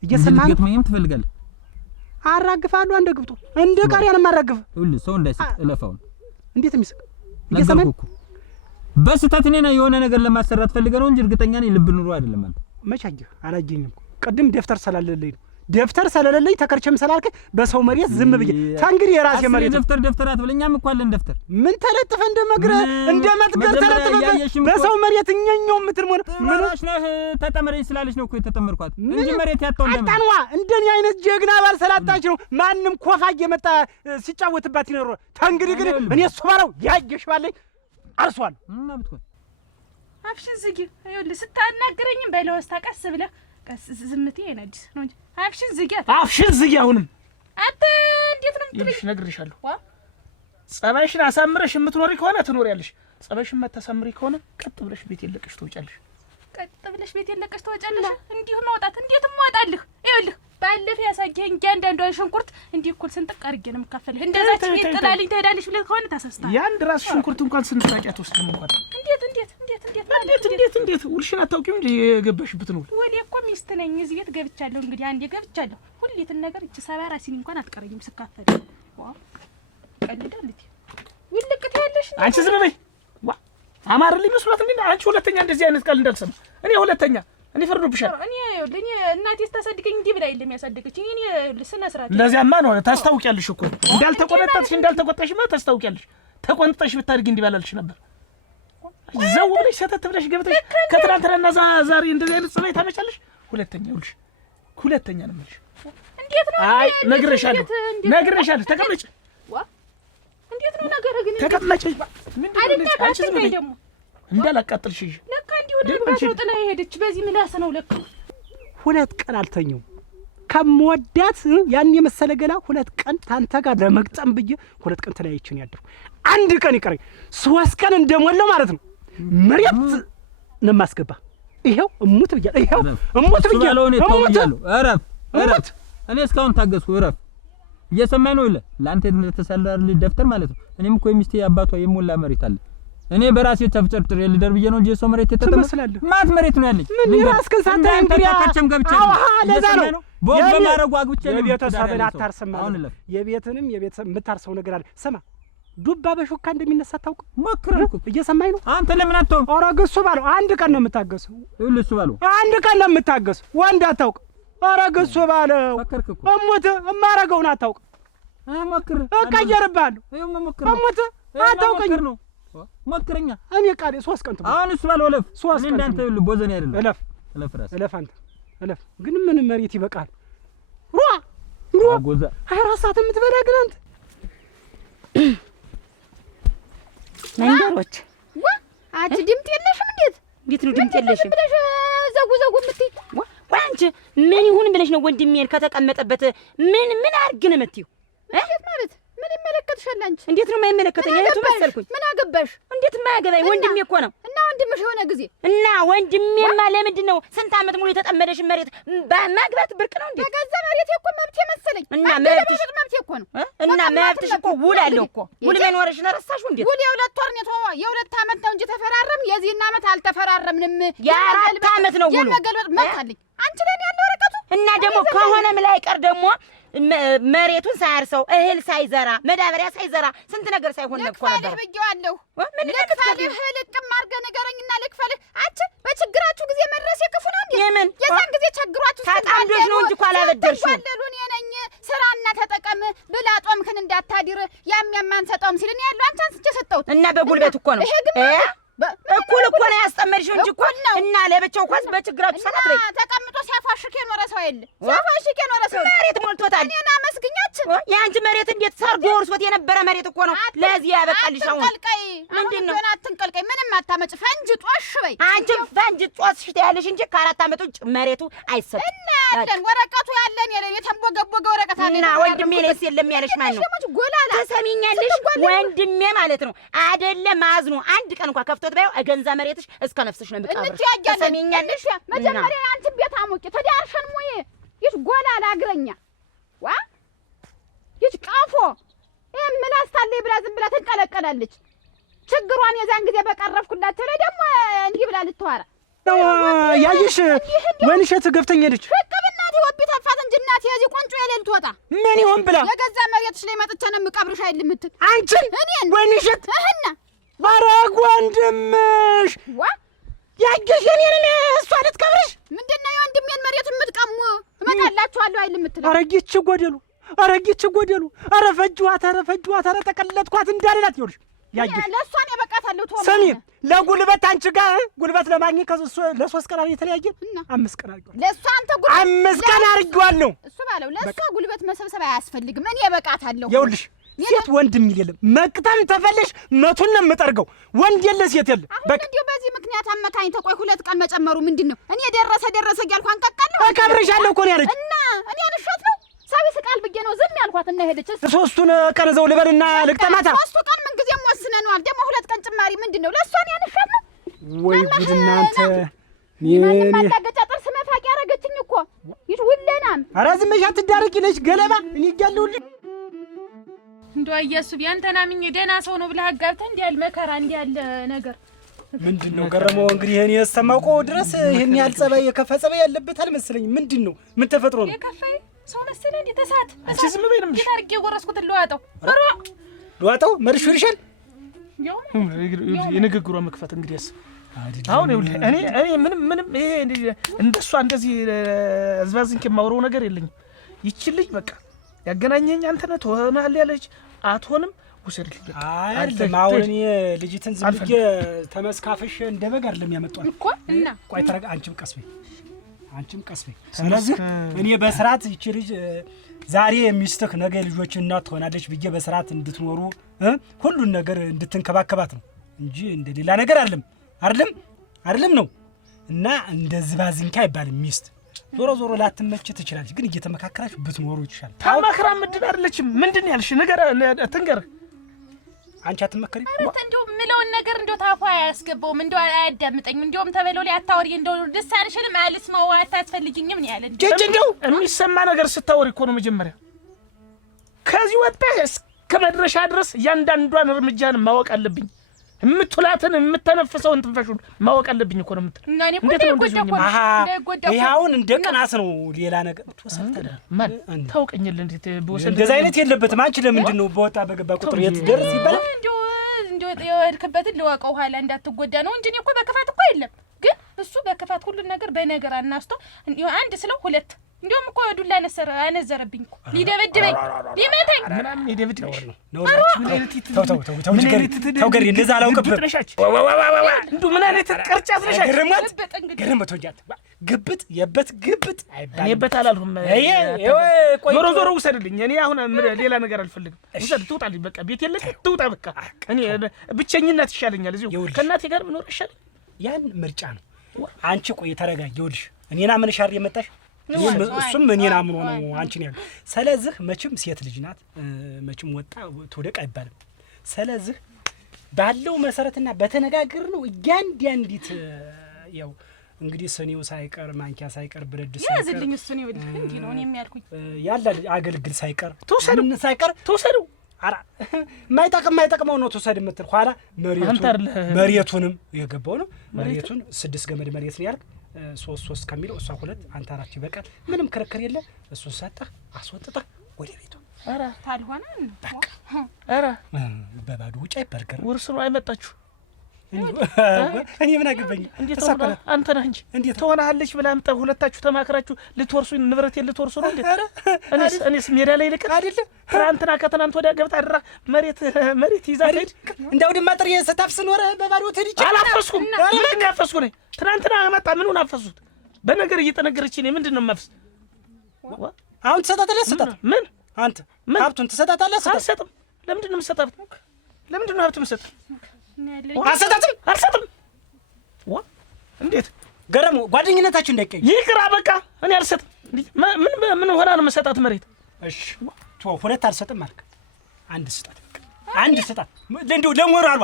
እየሰማን ልትገጥመኝም ትፈልጋለህ? አራግፋለሁ እንደ ግብጡ እንደ ቃሪያን ማራግፍ ይኸውልህ ሰው እንዳይስቅ እለፋው። እንዴት የሚስቅ እየሰማን እኮ በስተት እኔና የሆነ ነገር ለማሰራት ፈልገህ ነው እንጂ እርግጠኛ ነኝ ልብ ኑሮ አይደለም አንተ። መቻጀህ አላጀኝም ቅድም ደፍተር ስላለልኝ ነው። ደፍተር ስለሌለኝ ተከርቸም ስላልከ በሰው መሬት ዝም ብዬ ታንግሪ የራሴ መሬት ደፍተር አትበለኛም እኮ አለን ደፍተር ምን ተለጥፈ እንደመጥገር ተለጥፈ በሰው መሬት እኛኛው ምትርሞን ምንሽ ነህ? ተጠመረኝ ስላለች ነው እኮ የተጠመርኳት እንጂ መሬት ያጣው አጣንዋ እንደኔ አይነት ጀግና ባል ሰላጣች ነው ማንም ኮፋ እየመጣ ሲጫወትባት ይኖር። ታንግሪ ግን እኔ እሱ ባለው ያየሽ ባለኝ አርሷል እና ብትቆይ አፍሽን ዝጊ። ይኸውልህ ስታናግረኝም በለወስታ ቀስ ብለህ ዝምቴ አይነድስ ነው እንጂ አፍሽን ዝጊ። አፍሽን ዝጊ። አሁንም አንተ እንዴት ነው የምትልኝ? ነግሬሻለሁ። ጸባይሽን አሳምረሽ የምትኖሪ ከሆነ ትኖሪያለሽ። ጸባይሽን የማታሳምሪ ከሆነ ቀጥ ብለሽ ቤት የለቀሽ ትወጫለሽ። ቀጥ ብለሽ ቤት የለቀሽ ትወጫለሽ። እንዲሁ ማውጣት እንዴት ማውጣልህ? ይኸውልህ ባለፈ ያሳየኸኝ እያንዳንዷን ሽንኩርት እንዲህ እኩል ስንጥቅ አድርጌ ነው የምካፈልህ። እንደዛች ጥላልኝ ትሄዳለሽ ብለህ ከሆነ ታሰስታለህ። ያን ራስ ሽንኩርት እንኳን ስንጥራቂያ ትወስጂም እንኳን እንዴት ውልሽን አታውቂም እንዴ? የገባሽበትን ውል ወዴ እኮ ሚስት ነኝ። እዚህ ቤት ገብቻለሁ። እንግዲህ አንዴ ገብቻለሁ። ሁሌትን ነገር እቺ ሰባራ ሲኒ እንኳን አትቀረኝም ስካፈል። ቀልዳለች ውልቅት ያለሽ አንቺ ዝም በይ አማርልኝ መስሏት እንዴ አንቺ ሁለተኛ እንደዚህ አይነት ቃል እንዳልሰማ እኔ ሁለተኛ እኔ ፈርዶብሻል እኔ እናቴ ስታሳድገኝ እንዲህ ብላ አይደለም ያሳደገችኝ እኔ ልስና ስራት ለዚያማ ነው ታስታውቂያለሽ እኮ እንዳልተቆጣሽማ ታስታውቂያለሽ ተቆንጥጠሽ ብታድጊ እንዲህ ባላልሽ ነበር ዘው ብለሽ ሰተት ብለሽ ገብተሽ ከትናንትናና ዛሬ እንደዚህ አይነት ጽባይ ታመጫለሽ ሁለተኛ ይኸውልሽ ሁለተኛ ነው የምልሽ እንዴት ነው አይ ነግሬሻለሁ ተቀመጭ እንዴት ነው ነገር ግን ተቀመጭ ምንድን ነው አንቺ ዝም በይ ደግሞ እንዳላቃጥልሽ ለካ እንዲሁ ነበር ጥላ ሄደች በዚህ ምላስ ነው ለካ 2 ቀን አልተኛው ከመወዳት ያን የመሰለ ገላ 2 ቀን ታንተ ጋር ለመግጠም ብዬ 2 ቀን ተለያይቼ ነው ያደርኩ አንድ ቀን ይቀረኝ 3 ቀን እንደሞላው ማለት ነው መሬት ነው ማስገባ ይሄው እሙት ብያለሁ ይሄው እሙት ብያለሁ እኔ ተውያለሁ እረፍ እኔ እስካሁን ታገስኩ እረፍ እየሰማኝ ነው ይለ ላንተ ተሰላልኝ ደፍተር ማለት ነው እኔም እኮ የሚስቴ አባቷ የሞላ መሬት አለ እኔ በራሴ ተፍጨርጥሬ ልደር ብዬ ነው እንጂ ሰው መሬት ተተመስላለህ ማት መሬት ነው ያለኝ ምን ራስከን ሳንተ እንግዲያ ተከቸም ገብቼ ለዛ ነው በማረጉ አግብቼ ነው የቤተሰብን አታርስም ማለት የቤትንም የቤተሰብ የምታርሰው ነገር አለ ስማ ዱባ በሹካ እንደሚነሳ ታውቅ ሞክረልኩ እየሰማኝ ነው አንተ ለምን አትተው ኧረ ግሱ ባለው አንድ ቀን ነው የምታገሰው ይልሱ ባለው አንድ ቀን ነው የምታገሰው ወንድ አታውቅ ኧረ ግሱ ባለው እሙት እማረገውን አታውቅ ሞክር እቀየርብሃለሁ ይኸው ሞክር እሙት አታውቀኝ ነው ሞክረኛ እኔ ቃል 3 ቀን አሁን እሱ ባለው እለፍ 3 ቀን እንዳንተ ይሉ ቦዘን አይደለም እለፍ ራስ እለፍ አንተ እለፍ ግን ምን መሬት ይበቃል ሩዋ ጎዛ 24 ሰዓት የምትበላ ግን አንተ መንደሮች አንቺ ድምጥ የለሽም እንዴት ነው ድምጥ የለሽም ብለሽ ዘጉ የምትይ አንቺ ምን ይሁን ብለሽ ነው ወንድሜን ከተቀመጠበት ምን አርግ ነው የምትይው ማለት ምን ይመለከትሻል አንቺ እንዴት ነው የማይመለከተኝ እህቱ መሰልኩኝ ምን አገባሽ እንዴት የማያገባኝ ወንድሜ እኮ ነው እና ወንድምሽ የሆነ ጊዜ እና ወንድሜማ ለምንድን ነው ስንት ዓመት ሙሉ የተጠመደሽ መሬት ማግባት ብርቅ ነው እንዴ በገዛ መሬት እኮ መብቴ መሰለኝ እና መብትሽ መብቴ እኮ ነው እና መብትሽ እኮ ውል አለው እኮ ውል መኖርሽ ነው ረሳሽው እንዴ ውል የ2 ወር ነው የ2 ዓመት ነው እንጂ ተፈራረም የዚህን ዓመት አልተፈራረምንም የ4 ዓመት ነው ውሉ የመገልበጥ መብት አለኝ አንቺ ለኔ ያለው ወረቀቱ እና ደግሞ ከሆነም ላይ ቀር ደግሞ መሬቱን ሳያርሰው እህል ሳይዘራ መዳበሪያ ሳይዘራ ስንት ነገር ሳይሆን ነበር ልክፈልህ ብዬዋለሁ ልክፈልህ ልቅም አድርገህ ንገረኝና ልክፈልህ አንቺ በችግራችሁ ጊዜ መድረስ የክፉ ነው እንዴ የዛን ጊዜ ቸግሯችሁ ታጣምዶሽ ነው እንጂ ኳላ በደርሽው ተጓለሉን የነኝ ስራና ተጠቀም ብላ ጦምክን እንዳታዲር ያማን ሰጣውም ሲልን ያለው አንቺ አንስቼ ሰጣሁት እና በጉልበት እኮ ነው እኩል እኮ ነው ያስጠመድሽው እንጂ እኮ እና ለብቻው ኳስ በችግራችሁ ሰዓት ላይ ተቀምጦ ሲያፋሽክ የኖረ ሰው የለ ሲያፋሽክ የኖረ ሰው መሬት ሞልቶታል እኔና መስግኛችን የአንቺ መሬት እንዴት ሰርጎ ወርሶት የነበረ መሬት እኮ ነው ለዚህ ያበቃልሽ አሁን አትንቀልቀይ ምንድን ነው አትንቀልቀይ ምንም አታመጭ ፈንጅ ጦሽ በይ አንቺ ፈንጅ ጦስሽ ያለሽ እንጂ ከ4 ዓመት ውጭ መሬቱ አይሰጥም እና ያለን ወረቀቱ ያለን የተንቦገቦገ ወረቀት አለን እና ወንድሜ ነስ የለም ያለሽ ማን ነው ጎላላ ተሰሚኛለሽ ወንድሜ ማለት ነው አይደለም አዝኑ አንድ ቀን እንኳን ከፍቶ ባዩ ገንዛ መሬትሽ እስከ ነፍስሽ ነው የምትቀበል ተሰሚኛለሽ መጀመሪያ አንቺ ቤት አሞቂ ተዳርሸን ሞዬ ይሽ ጎላላ አግረኛ ዋ ይሽ ቃፎ ምን አስታለይ ብላ ዝም ብላ ትንቀለቀላለች ችግሯን የዛን ጊዜ በቀረፍኩላቸው ላይ ደግሞ እንዲህ ብላ ልትዋራ ያይሽ ወንሸት ገብተኛለች ፍቅብናት ወቢ ተፋት እንጂ እናት የዚህ ቆንጆ የሌል ትወጣ ምን ይሆን ብላ የገዛ መሬትሽ ላይ መጥቼ ነው የምቀብርሽ አይደል የምትል አንቺን እኔን ወንሸት እህና ባረግ ወንድምሽ ያይሽ እኔን እሷ ልትቀብርሽ ምንድነው የወንድሜን መሬት የምትቀሙ እመጣላችኋለሁ አይደል የምትል አረጊች ጎደሉ አረፈጅዋት ተቀለጥኳት እንዳልላት ይኸውልሽ ያይሽ ለሷን የበቃታለሁ ተወው ስሚ ለጉልበት አንቺ ጋር ጉልበት ለማግኘት ከሱ ለ3 ቀን የተለያየ 5 ቀን አድርገዋለሁ ለሷ አንተ ጉልበት 5 ቀን አድርገዋለሁ እሱ ባለው ለሷ ጉልበት መሰብሰብ አያስፈልግም እኔ የበቃታለሁ ይኸውልሽ ሴት ወንድ የሚል የለም መቅጠም ተፈልሽ መቱን ነው የምጠርገው ወንድ የለ ሴት የለ በቃ እንዴ በዚህ ምክንያት አመካኝ ተቆይ 2 ቀን መጨመሩ ምንድነው እኔ ደረሰ እያልኩ አንቀቃለሁ አከብርሻለሁ እኮ ነው ያለች እና እኔ አንሻት ነው ሳቢ ስቃል ብዬ ነው ዝም ያልኳት እና ሄደች 3ቱን ቀን ዘው ልበልና ልቅጠማታ 3 ቀን ምን ጊዜም ወስነናል ደግሞ 2 ቀን ጭማሪ ምንድነው ለሷን ያንሻት ነው ወይ ጉድ እናንተ ምን ማላገጫ ጥርስ መፋቂ ያረገችኝ እኮ ይሽ ውለናም ኧረ ዝም ብለሽ አትዳረቂ ነሽ ገለባ እኔ እያለሁልሽ እንደው አያሱ ቢያንተና ምኝ ደህና ሰው ነው ብለህ አጋብተህ እንዲህ ያለ መከራ እንዲህ ያለ ነገር ምንድነው ገረመው እንግዲህ እኔ የስተማውቀው ድረስ ይሄን ያህል ጸባይ የከፋ ጸባይ ያለበት አልመሰለኝም ምንድነው ምን ተፈጥሮ ነው የከፋይ ሰው መሰለህ እንዴ ተሳት አንቺ ዝም በይ ነው አርጌ ወረስኩት ለዋጣው ልዋጣው መልሽ ይልሻል። የንግግሯ መክፈት እንግዲህስ አሁን ይኸውልህ እኔ ምንም ይሄ እንደሷ እንደዚህ አዝባዝንክ የማወራው ነገር የለኝም። ይቺ ልጅ በቃ ያገናኘኝ አንተ ነህ ትሆናለህ ያለች አትሆንም ውሰድልኝ። አይደለም አሁን እኔ ልጅትን ዝም ብዬ ተመስካፈሽ እንደ በግ አይደለም ያመጣው እኮ እና ቆይ ተረጋ። አንቺም ቀስ በይ። ስለዚህ እኔ በስርዓት ይቺ ልጅ ዛሬ የሚስትህ ነገ ልጆች እናት ትሆናለች ብዬ በስርዓት እንድትኖሩ ሁሉን ነገር እንድትንከባከባት ነው እንጂ እንደሌላ ነገር አይደለም ነው። እና እንደዚህ ባዝንካ አይባልም። ሚስት ዞሮ ላትመች ትችላለች፣ ግን እየተመካከራችሁ ብትኖሩ ይችላል። ታማክራ ምንድን አይደለችም። ምንድን ያልሽ ነገር ትንገር። አንቺ አትመከሪ እንደው ምለውን ነገር እንደው ታፋ አያስገባውም፣ እንደው አያዳምጠኝም። እንደውም ተበለው ላይ አታወሪ፣ እንደው ደስ አልሽልም አልስማው አታስፈልጊኝም ነው ያለን። እንደው የሚሰማ ነገር ስታወሪ እኮ ነው መጀመሪያ ከዚህ ወጣህ ከመድረሻ ድረስ እያንዳንዷን እርምጃን ማወቅ አለብኝ። የምትውላትን የምተነፍሰውን ትንፋሹን ማወቅ አለብኝ እኮ ነው የምትል። እንዴት ነው እንደጎዳው? ይሄውን እንደ ቅናት ነው ሌላ ነገር ተወሰተ። ማን ታውቀኛለህ? እንዴት በወሰደ እንደዛ አይነት የለበትም። አንቺ ለምንድን ነው በወጣ በገባ ቁጥር የት ደርስ ይባላል? እንደው የወድክበትን ልወቀው ኋላ እንዳትጎዳ ነው እንጂ እኔ እኮ በክፋት እኮ አይደለም። ግን እሱ በክፋት ሁሉን ነገር በነገር አናስቶ አንድ ስለው ሁለት እንደውም እኮ ዱላ አነዘረብኝ እኮ ሊደበድበኝ ሊመታኝ ምናምን ይደብድብሽ ነው። ተው ገሪ እንደዛ አላውቅብህ። እንደው ምን አይነት ቅርጫት ነሽ? ገረመት ወጃት ግብጥ የበት ግብጥ እኔ በት አላልሁም። ዞሮ ውሰድልኝ። እኔ አሁን ሌላ ነገር አልፈልግም። ውሰድ፣ ትውጣልኝ። በቃ ቤት የለሽ ትውጣ። በቃ እኔ ብቸኝነት ይሻለኛል። እዚሁ ከእናቴ ጋር ብኖር ይሻል። ያን ምርጫ ነው። አንቺ ቆይ ተረጋጊ። ይኸውልሽ እኔና ምን ሻር የመጣሽ እሱም እኔን አምኖ ነው አንቺን ያለው። ስለዚህ መቼም ሴት ልጅ ናት፣ መቼም ወጣ ትውደቅ አይባልም። ስለዚህ ባለው መሰረትና በተነጋገር ነው እያንዳንዲት ያው እንግዲህ ስኒው ሳይቀር ማንኪያ ሳይቀር ብረድ ሳይቀር ያዝልኝ። እሱን ይወድ እንዴ ነው የሚያልኩኝ ያለ አገልግል ሳይቀር ተወሰዱ አራ ማይጠቅመው ነው ተወሰድ የምትል ኋላ መሬቱንም የገባው ነው። መሬቱን 6 ገመድ መሬት ነው ያልክ 3 ከሚለው እሷ 2 አንተ 4 ይበቃል። ምንም ክርክር የለ። እሱን ሰጠህ አስወጥተህ ወደ ቤቱ። አረ ታልሆነ በቃ አረ በባዶ ውጭ አይበርገር ውርስ ነው አይመጣችሁ። እኔ ምን አገባኝ? እንዴት ነው አንተ ነህ እንጂ እንዴት ትሆናለች ብለህ አምጠህ ሁለታችሁ ተማክራችሁ ልትወርሱ ንብረቴን ልትወርሱ ነው እንዴ? እኔስ ሜዳ ላይ ልቀር አይደለ? ትናንትና ከትናንት ወዲያ ገብታ አድራ መሬት ይዛ ሄድ እንዳው ድማ ጥሪ ስታፍስ ኖረ በባዶ ትሄድ ይችላል። አላፈስኩም። ምንድን ያፈስኩ ነኝ? ትናንትና መጣ ምኑን አፈሱት? በነገር እየተነገረችኝ እኔ ምንድን ነው የማፍስ? አሁን ትሰጣታለህ? ስጣት። ምን አንተ ሀብቱን ትሰጣታለህ? አልሰጥም። ለምንድን ነው የምትሰጣት? ለምንድን ነው ሀብት የምትሰጥ? አልሰጥም። እንዴት ገረሙ ጓደኝነታችን እንዳይቀይ ይቅራ። በቃ እኔ አልሰጥም። ምን ሆና ነው የምትሰጣት መሬት? እሺ ቶ 2 አልሰጥም አልክ። አንድ ስጣት። አንድ ስጣት። እንደው ለሞራሏ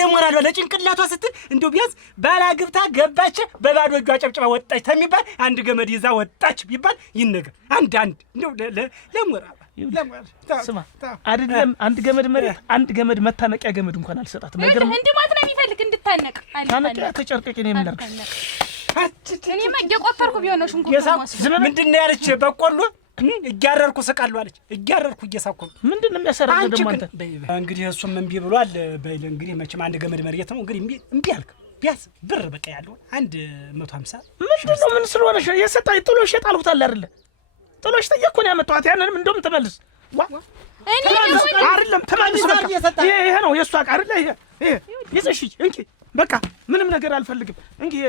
ለሞራሏ ለጭንቅላቷ ስትል እንደው ቢያዝ ባላግብታ ገባች በባዶ እጇ ጨብጨባ ወጣች ተሚባል አንድ ገመድ ይዛ ወጣች ቢባል ይነገር። አንድ እንደው ለሞራሏ ስማ፣ አይደለም አንድ ገመድ መሬት አንድ ገመድ መታነቂያ ገመድ እንኳን አልሰጣትም። ነገር እንድማት ነው የሚፈልግ እንድታነቅ ታነቂያ ተጨርቀቂ ነው የምናርግ። እኔ እየቆፈርኩ ቢሆን ነው ሽንኩርት ምንድን ነው ያለች? በቆሎ እያረርኩ ስቃለሁ አለች። እያረርኩ እየሳኩ ምንድን ነው የሚያሰራው ደግሞ አንተ? እንግዲህ እሱም እምቢ ብሏል። በይል እንግዲህ መቼም አንድ ገመድ መሬት ነው እንግዲህ እምቢ አልክ። ቢያስ ብር በቃ ያለው 150 ምንድን ነው? ምን ስለሆነሽ የሰጣኝ ጥሎሽ የጣልሁታል አይደለ? ጥሎሽ ጠየቅኩ ነው ያመጣኋት። ያንንም እንደውም ተመልስ። አይደለም ተመልስ። በቃ ይሄ ነው የእሷ ዕቃ አይደለ? ይሄ ይዘሽ እንኪ በቃ ምንም ነገር አልፈልግም። እንኪ ይሄ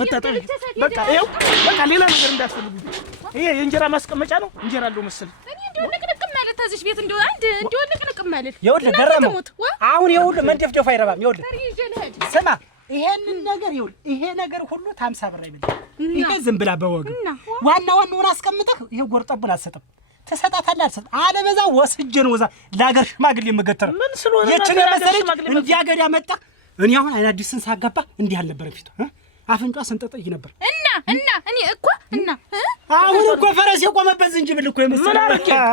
መታጠብ በቃ ይኸው በቃ ሌላ ነገር እንዳትፈልጉ። ይሄ የእንጀራ ማስቀመጫ ነው። እንጀራ አለው መሰለኝ። እኔ እንደው ንቅንቅ ማለት ታዝሽ ቤት እንደው አንድ እንደው ንቅንቅ ማለት ይኸውልህ ገረመው አሁን ይኸውልህ መንደፍደፍ አይረባም። ይኸውልህ ስማ ይሄንን ነገር ይኸውልህ ይሄ ነገር ሁሉ 50 ብር አይበልም። ይሄ ዝም ብላ በወግ ዋናውን አስቀምጠህ ይሄ ጎርጠቡን አትሰጥም። ተሰጣታለህ አልሰጥም። አለበዛ ወስጄ ነው እዛ ለሀገር ሽማግሌ የምገተረው ምን ስለሆነ የችን መሰለኝ እንዲያገዳ መጣ። እኔ አሁን አይናዲስን ሳጋባ እንዲህ አልነበረም ፊቱ አፍንጫ ስንጠጠይ ነበር እና እኔ እኮ አሁን እኮ ፈረስ የቆመበት ዝንጅብል እኮ የመሰለ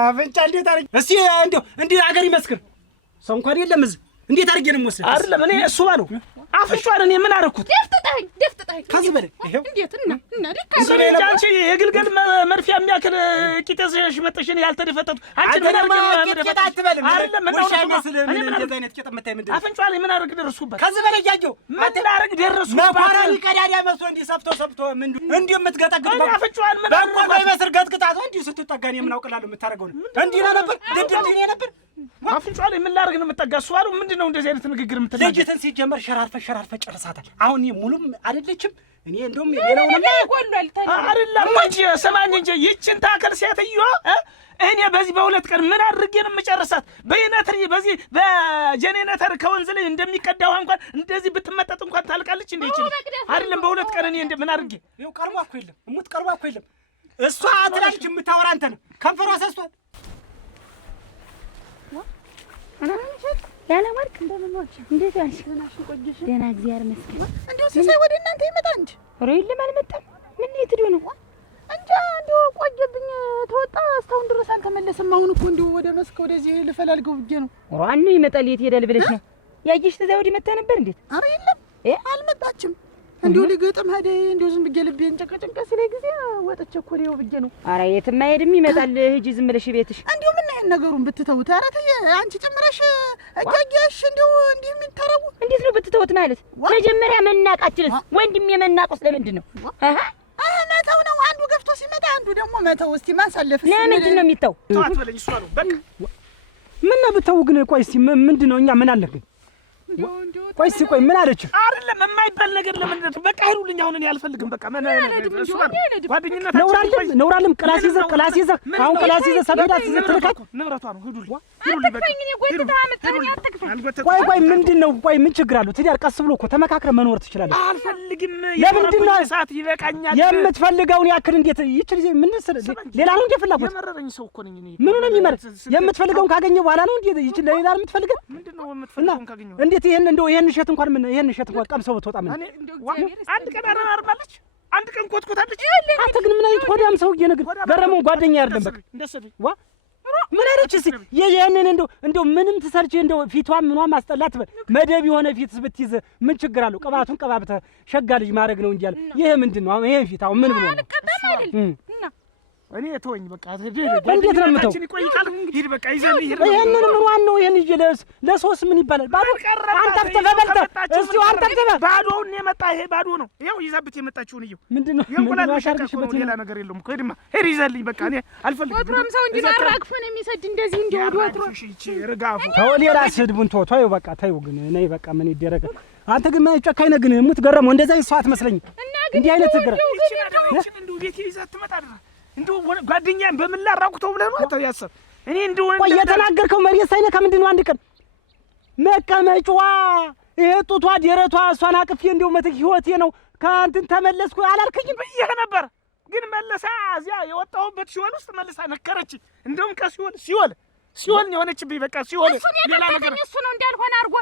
አፍንጫ እንዴት አረኝ። እስቲ እንደው እንዲህ አገር ይመስክር ሰው እንኳን የለም እዚህ እንዴት አድርጌ ነው የምወስደው? አይደለም እኔ እሱ ባለው አፍንጫን እኔ ምን አደረኩት? ደፍጥጣኝ ከዚህ በላይ ይሄው እንዴት እና አንቺ የግልገል መርፊያ የሚያክል ቂጤሽ መጥሽን ያልተደፈጠጡ አንቺ ምን ቂጤ አትበልም። አይደለም ምን ነው እንደዚህ አይነት ቂጤ መታይ ምንድን ነው? አፍንጫን ምን አደረግ ደረሱበት? ከዚህ በላይ ያየው ምን አደረግ ደረሱበት? መባራኒ ቀዳዳ መስሎ እንዲህ ሰፍቶ እንዲህ የምትገጠግጥ አፍንጫን ምን አደረግ በቆይ መስር ገጥቅጣት እንዲህ ስትጠጋኝ ምን አውቅላለሁ የምታደርገው እንዲህ ነው ነበር እንዲህ ነበር። አፍንጫን ምን ላደርግ ነው የምጠጋ? እሱ ባለው ምንድነው እንደዚህ አይነት ንግግር የምትናገር? ልጅትን ሲጀመር ሸራርፈ ጨርሳታል። አሁን ሙሉም አይደለችም። እኔ እንደውም ሌላው ነው ይጎላል አይደለም እንጂ ሰማኝ እንጂ ይችን ታከል ሴትዮ እኔ በዚህ በሁለት ቀን ምን አድርጌ ነው የምጨርሳት? በይነትሪ በዚህ በጀኔነተር ከወንዝ ላይ እንደሚቀዳው እንኳን እንደዚህ ብትመጠጥ እንኳን ታልቃለች እንዴ? ይችላል አይደለም በሁለት ቀን እኔ ምን አድርጌ ይኸው ቀርቧ እኮ የለም እሙት ቀርቧ እኮ የለም። እሷ አትላልች የምታወራ አንተ ነው ከንፈሯ ሰስቷል። ያለ ወርቅ እንደምን ዋልሽ? እንዴት ያልሽ? ደህና እግዚአብሔር ይመስገን። እንደው ሲሳይ ወደ እናንተ ይመጣ እንጂ ኧረ የለም አልመጣም። ምን የት ሄዶ ነው? እንጃ እንደው ቆየብኝ ተወጣ እስካሁን ድረስ አልተመለሰም። አሁን እኮ እንደው ወደ መስክ ወደዚህ ልፈላልገው ብዬ ነው። ሯን ይመጣል። የት ሄዳል ብለሽ ነው? ያየሽ ተዛው ወዲህ መጣ ነበር እንዴት? ኧረ የለም አልመጣችም። እንደው ሊገጥም ሄደ። እንደው ዝም ብዬ ልቤን ጭንቀ ሲለኝ ጊዜ ወጥቼ እኮ ነው ብዬ ነው። ኧረ የትም አይሄድም ይመጣል። ሂጂ ዝም ብለሽ ቤትሽ። እንደው ምን አይነት ነገሩን ብትተውት? ኧረ ተይ አንቺ ጭምረሽ እጃጃሽ እንደው እንዲህ የሚታረጉ እንዴት ነው ብትተውት ማለት? መጀመሪያ መናቃችንስ ወንድም የመናቆስ ለምንድን ነው? መተው ነው። አንዱ ገፍቶ ሲመጣ አንዱ ደግሞ መተው። እስቲ ማሳለፍ ለምንድን ነው የሚተው? ተዋት በለኝ። እሱ ነው በቃ ምን ነው ብተው ግን ቆይ እስቲ ምንድን ነው እኛ ምን አለህ ግን ቆይ እስቲ ቆይ ምን አለች? አይደለም የማይባል ነገር ለምንድን ነው? በቃ ሄዱልኝ። አሁን እኔ አልፈልግም። በቃ ምን ጓደኝነት ነውራልም ክላስ ይዘህ አሁን ክላስ ይዘህ ሰበዳ ይዘህ ትልካት ንብረቷ ነው። ሄዱልኝ በቃ ቆይ ምንድን ነው? ቆይ ምን ችግር አለው? ትዳር ቀስ ብሎ እኮ ተመካክረህ መኖር ትችላለህ። አልፈልግም። ለምንድን ነው ሰዓት ይበቃኛል። የምትፈልገውን ያክል እንዴት ይችል ምን ሌላ ነው እንዴ ፍላጎት? የመረረኝ ሰው እኮ ነኝ እኔ። ምኑ ነው የሚመረር? የምትፈልገውን ካገኘህ በኋላ ነው እንዴ ይችል ሌላ ነው የምትፈልገው? ምንድነው የምትፈልገውን ካገኘሁ እንዴት ይሄን እሸት እንኳን ምን ይሄን እሸት እንኳን ቀምሰው ብትወጣ ምን አንድ ቀን አረማርማለች፣ አንድ ቀን ኮትኮታለች። አንተ ግን ምን አይነት ሆዳም ሰውዬ ነህ? ገረመው ጓደኛ አይደለም በቃ እንደሰደኝ ምን አይነት እሺ ይሄንን እንደው ምንም ትሰርች እንደው ፊቷን ምኗን ማስጠላት መደብ የሆነ ፊት ብትይዝ ምን ችግር አለው? ቅባቱን ቀባብተህ ሸጋ ልጅ ማድረግ ነው እንጂ አለ። ይሄ ምንድነው አሁን? ይሄን ፊት አሁን ምን ብሎ ነው? እኔ ተወኝ በቃ። እንዴት ነው የምተው? ሂድ በቃ ይዘልኝ ሂድ። ይሄንን ምን ዋናው ይሄን ይዤ ለሶስት ምን ይባላል? ባዶ አንተ ተፈበልተ እስቲ አንተ ተፈ ባዶውን የመጣ ይሄ ባዶ ነው። ይኸው ይዛብት የመጣችውን ይኸው ምንድነው አሻርክሽበት ሌላ ነገር የለውም እኮ። ሂድማ ሂድ ይዘልኝ በቃ። እኔ አልፈልግም። ወትሮም ሰው እንጂ አራግፈን የሚሰድ እንደዚህ እንደው ወትሮ ርጋፉ ተው። ሌላ ስድቡን ተው በቃ ተው። ግን ነይ በቃ ምን ይደረግ። አንተ ግን ምን ጨካኝ ነህ ግን የምትገረመው እንደዛ ሰው አትመስለኝም። እንዲህ አይነት ትግረ እንደው ቤት ይዘህ ትመጣ አይደል? እንደው ጓደኛዬን በምን ላራቁተው ብለህ ነው አንተ ያሰብ? እኔ እንደው ቆይ የተናገርከው መሬት ሳይነካ ምንድን ነው? አንድ ቀን መቀመጫዋ ይሄ ጡቷ ደረቷ እሷን አቅፌ እንደው መትክ ህይወቴ ነው ከእንትን ተመለስኩ አላልከኝም ብዬሽ ነበር። ግን መለሳ እዚያ የወጣሁበት ሲኦል ውስጥ መለሳ ነከረችኝ። እንደውም ከሲኦል ነው የሆነችብኝ። በቃ ሲኦል ሌላ ነገር እሱ ነው እንዳልሆነ አድርጎ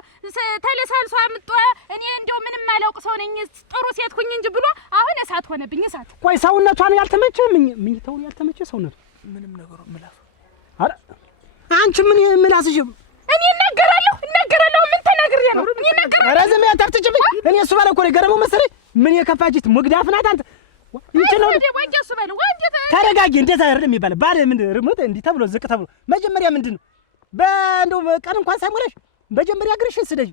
ተለሳልሶ አምጦ እኔ እንደው ምንም አላውቅ ሰው ነኝ ጥሩ ሴት ሁኝ እንጂ ብሎ አሁን እሳት ሆነብኝ። እሳት ቆይ ሰውነቷን ያልተመቸ ምኝታውን ያልተመቸ ሰውነቱ ምንም ነገሩ ምላሱ። አረ አንቺ ምን ምላስሽ? እኔ እናገራለሁ ምን ተናግሬ ነው? እኔ እናገራለሁ። አረ ዝም ያታፍጥጭብኝ። እኔ እሱ ባለ እኮ ነው ገረመው መሰለኝ። ምን የከፋጅት ሙግዳፍ ናት አንተ። ይችላል ወንጀል ስበል ወንጀል ተረጋጊ። እንደዛ አይደለም የሚባለው ባለ ምን ርሞት እንዲህ ተብሎ ዝቅ ተብሎ መጀመሪያ ምንድነው በእንደው ቀን እንኳን ሳይሞላሽ መጀመሪያ እግርሽን ስደጅ።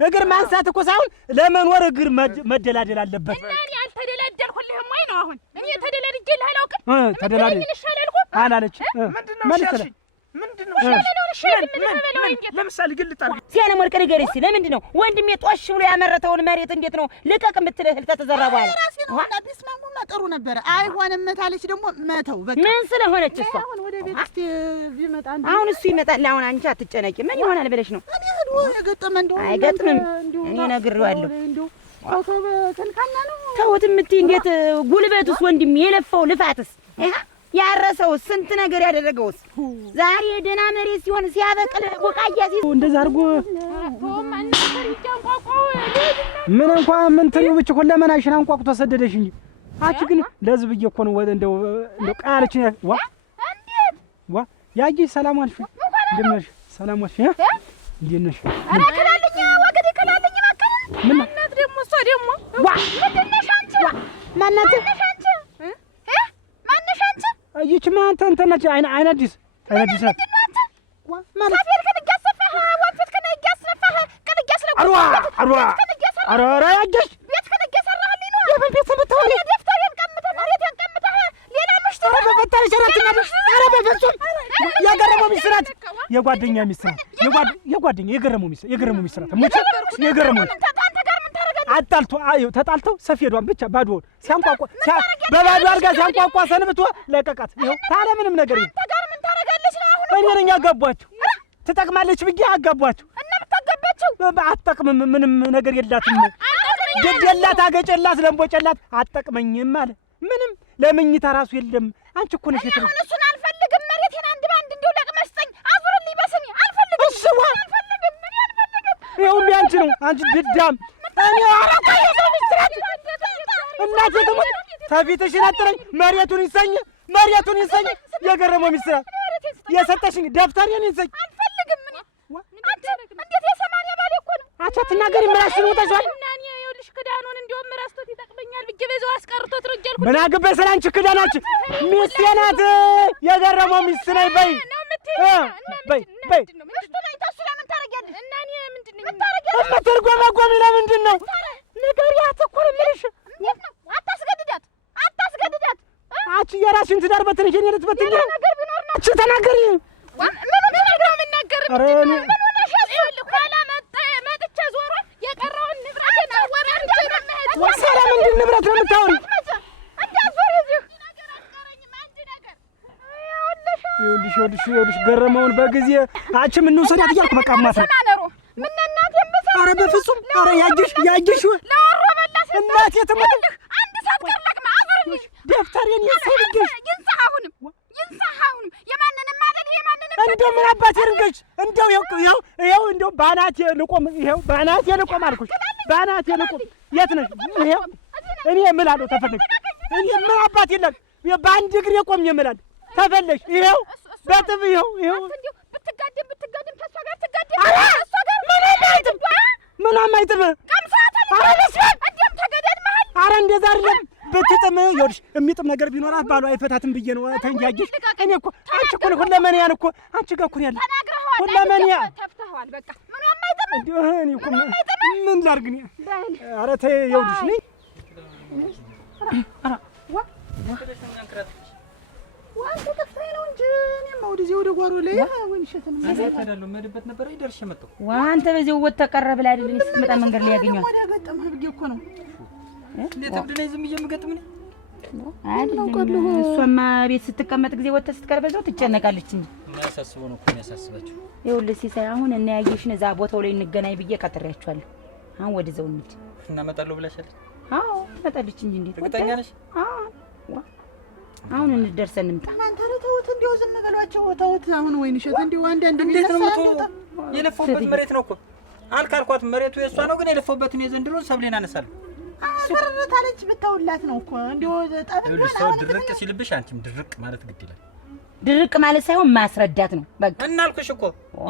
እግር ማንሳት እኮ ሳይሆን ለመኖር እግር መደላደል አለበት። እና እኔ አልተደላደልኩልህም ወይ ነው አሁን? እኔ ተደላድጄልህ አላውቅም። ተደላደል አላለች። ምንድነው ለምሳሌ ግልጥ አድርገህ ሲያለም ወርቅ ነገር እስኪ ለምንድን ነው ወንድሜ ጦሽ ብሎ ያመረተውን መሬት እንዴት ነው ልቀቅ የምትልህ? እህል ከተዘራ በኋላ ራሴ ነው ቢስማሙማ ጥሩ ነበረ። አይሆንም ታለች ደግሞ መተው በቃ ምን ስለሆነች እሷ አሁን ወደ ቤት እስቲ ቢመጣ አሁን እሱ ይመጣል። አሁን አንቺ አትጨነቂ። ምን ይሆናል ብለሽ ነው? እኔ ሄዶ የገጠመ እንደው አይገጥምም። እኔ ነግሬዋለሁ። እንደው ፎቶ በተንካና ነው ተውት የምትይ እንዴት ጉልበቱስ ወንድሜ የለፋው ልፋትስ ያረሰው ስንት ነገር ያደረገውስ ዛሬ ደህና መሬት ሲሆን ሲያበቅል ቦቃያ ሲይዝ እንደዛ አድርጎ ምን እንኳን ምን ትሪው ብቻ ሁለመናሽን አንቋቁቶ ሰደደሽ እንጂ አንቺ ግን ለህዝብ እኮ ነው እንደው ቃልች ዋ እንዴት ዋ ያጂ ሰላም አልሽ እንደምነሽ ሰላም አልሽ እንዴት ነሽ? ኧረ ክላልኝ ወገዴ ክላልኝ እባክህ። ምን እናት ደግሞ እሷ ደግሞ ምንድን ነሽ አንቺ? ማናት? ማነሽ አንቺ? ማነሽ አንቺ? ይቺማ እንትን ነች። አይናዲስ ናት ማለት ሳፊልከን እያሰፋህ ወንፊትከን እያስነፋህ ቅን እያስነፋህ አሯ ያጀሽ ቤትከን እየሰራህልኝ ነው። የምን ቤት ሰምተኸው ደፍተሬን ቀምተህ መሬቴን ቀምተህ ሌላ ምሽት በፈጠረሽ አራትናለሽ። ኧረ በፍጹም የገረመው ሚስት ናት። የጓደኛ ሚስት ናት። የጓደኛ የገረመው ሚስት ናት። ሙች የገረመው ተጣልተው ሰፌዷን ብቻ ባዶውን ሲያንቋቋ በባዶ አድርጋ ሲያንቋቋ ሰንብቶ ለቀቃት። ይኸው ታዲያ ምንም ነገር የለም። ምን ታደርጋለች ነው አሁን? እኔ ነኝ አጋቧቸው። ትጠቅማለች ብዬ አጋቧቸው። እና ብታገባቸው አትጠቅምም። ምንም ነገር የላትም። ግድ የላት አገጨላት ለምቦጨላት አትጠቅመኝም አለ። ምንም ለምኝታ ራሱ የለም። አንቺ እኮ ነሽ የትም አሁን እሱን አልፈልግም። መሬቴን አንድ ባንድ እንዲሁ ለቅመሽ ስጠኝ። አዙርልኝ በስሜ አልፈልግም። እሱዋ አልፈልግም። ምን አልፈልግም። ይኸው አንቺ ነው አንቺ ድዳም እኔ አረቃ የሰው ሚስትራት እናቴ ትሙት ተፊትሽን አጥረኝ መሬቱን ይሰኝ የገረመው ሚስትራት የሰጠሽኝ ደብተሬን ይሰኝ አልፈልግም። ምን አንተ እንዴት የሰማንያ ባሌ እኮ ነው። አንቺ አትናገሪ። ምላስሽን ወጣሽዋል። እና እኔ ይኸውልሽ ክዳኑን እንደውም ረስቶት ይጠቅመኛል ብዬ በዛው አስቀርቶት ነው እያልኩ ምን አገባኝ ስለ አንቺ ክዳናችን ሚስቴ ናት። የገረመው ሚስት ነኝ በይ በይ ሚስቱ ነኝ። ተሱ ለምን ታረጊያለሽ? እና እኔ ምንድን ነኝ የምትርጎመጎሚ ለምንድን ነው? ንገሪያት እኮ ነው የምልሽ። አታስገድዳት። አንቺ የራስሽን ትዳር በትንሽ የኔ ልትበትኝ ነው። ነገር ቢኖር ነው አንቺ ተናገሪ። ምን ነው የምናገር? ኧረ እኔ ምን ሆነሽ ያስፈልግ ኋላ መጥቼ ዞሮ የቀረውን ንብረት አወራርጄ ነው የምሄድ። ሰላ ምንድን ንብረት ነው የምታወሪ? እንዳትዞሪ እዚህ ነገር አልቀረኝም። አንድ ነገር ይኸውልሽ ገረመውን በጊዜ አንቺ ምን እንውሰዳት እያልኩ በቃ ማስረ ምን እናቴ የምሰራ ኧረ በፍጹም ኧረ ያየሽ ለወሮ በላ እናቴ ትሙት አንድ ሰዓት ቀርለቅማ አዙርልኝ ደብተሬን ይሰብልሽ ይንሳህ አሁንም የማንንም ማለት የማንንም እንደው ምን አባቴ ርንገሽ እንደው ይኸው እንደው ባናቴ ልቆም አልኩሽ። ባናቴ ልቆም የት ነሽ? ይኸው እኔ እምላለሁ ተፈለግሽ። እኔ ምን አባቴ የለም በአንድ እግሬ ቆሜ እምላለሁ ተፈለግሽ። ይኸው በጥብ ይኸው ብትጋደም ተሷ ጋር ትጋደም እሷ ጋር ምንም አይጥም ቀምሳት ኧረ በስመ አብ እንዴም ተገደድ መሀል ኧረ እንደዛ አይደለም። ብትጥም ይኸውልሽ የሚጥም ነገር ቢኖራት ባሏ አይፈታትም ብዬ ነው ተንጃጅሽ። እኔ እኮ አንቺ እኮ ሁለመንያን እኮ አንቺ ጋር እኮ ያለ ሁለመንያ ተፍተኸዋል። በቃ ምንም አይጥም። እኔ እኮ ምን ላድርግ እኔ? ኧረ ተይ ይኸውልሽ ነኝ ዋንተ ጠፍተኸኝ ነው እንጂ እኔማ ወደዚህ ወደ ጓሮ ላይ ወንሸትን ታዳለው መድበት ነበር አይደርሽ መጣው ዋንተ በዚህ ወጥ ተቀረብ ላይ አይደል ስትመጣ መንገድ ላይ ያገኛል። ወደ ገጠመህ ብዬ እኮ ነው። እንዴት እብድ ነኝ ዝም ብዬ የምገጥም ነኝ አይደለም። እሷማ ቤት ስትቀመጥ ጊዜ ወጥተህ ስትቀርበዛው ትጨነቃለች እንጂ የሚያሳስበው ነው እኮ የሚያሳስባቸው። ይኸውልህ ሲሳይ አሁን እና ያየሽን እዛ ቦታው ላይ እንገናኝ ብዬ ቀጥሬያቸዋለሁ። አሁን ወደዛው እንሂድ። እናመጣለሁ ብላሻለች? አዎ ትመጣለች እንጂ እንዴት እርግጠኛ ነሽ? አዎ አሁን እንደርሰን እንምጣ። እናንተ ተውት፣ እንዲያው ዝም በሏቸው። ተውት አሁን ወይንሸት እንዲያው አንዳንድ እንዴት ነው የለፋሁበት መሬት ነው እኮ አልካልኳት። መሬቱ የእሷ ነው ግን የለፋሁበትን የዘንድሮ ሰብሌን አነሳለሁ። አሰረታለች ብታውላት ነው እኮ እንዲያው ጠብቅ ሰው ድርቅ ሲልብሽ አንቺም ድርቅ ማለት ግድ ይላል። ድርቅ ማለት ሳይሆን ማስረዳት ነው በቃ። እናልኩሽ እኮ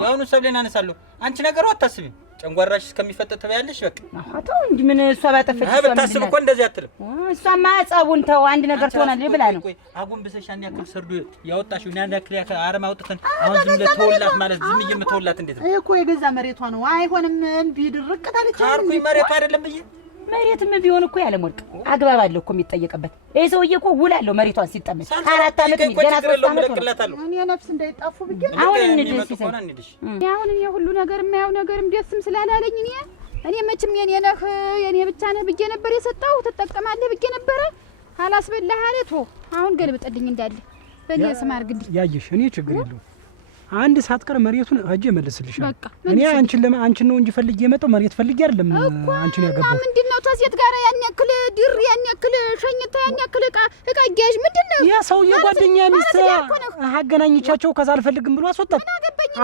ያውኑ ሰብሌን አነሳለሁ። አንቺ ነገሩ አታስቢ። ጨንጓራሽ እስከሚፈጠጥ ተበያለሽ በቃ። አታው እንጂ ምን እሷ ባጠፈች እሷ ብታስብ እኮ እንደዚህ አትልም። እሷማ ጸቡን ተው አንድ ነገር ትሆናለች ብላ ነው። አጎንብሰሽ ያን ያክል ሰርዶ ያወጣሽው ያን ያክል አረም አውጥተን አሁን ዝም ብለህ ተወላት ማለት ዝም እየምትወላት እንዴት ነው እኮ? የገዛ መሬቷ ነው። አይሆንም እምቢ ድርቅ ታለች። አርኩኝ መሬቷ አይደለም ብዬ መሬትም ቢሆን እኮ ያለ ሞልቅ አግባብ አለው እኮ የሚጠየቅበት። ይሄ ሰውዬ እኮ ውል አለው መሬቷን ሲጠመድ 4 ዓመት ገና 3 ዓመት ነው። እኔ ነፍስ እንዳይጣፉ ብዬ ነው። አሁን እንድስ አሁን እኔ ሁሉ ነገር የማየው ነገርም ደስም ስላላለኝ እኔ መቼም የኔ ነህ የኔ ብቻ ነህ ብዬ ነበር የሰጠው ትጠቀማለህ ብዬ ነበረ። አላስበላህ አለ ቶ አሁን ገልብጥልኝ እንዳለ በእኔ ስም አድርግልኝ። ያየሽ እኔ ችግር የለውም አንድ ሰዓት ቀር መሬቱን ሂጅ እመልስልሻለሁ። በቃ እኔ አንቺን ነው እንጂ ፈልጌ የመጣው መሬት ፈልጌ አይደለም። አንቺን ያገባው ምንድን ነው? ተሴት ጋር ያን ያክል ድር ያን ያክል ሸኝታ ያን ያክል ዕቃ ገዥ ምንድን ነው? ያ ሰውዬ ጓደኛ ሚስት አገናኝቻቸው ከዛ አልፈልግም ብሎ አስወጣት።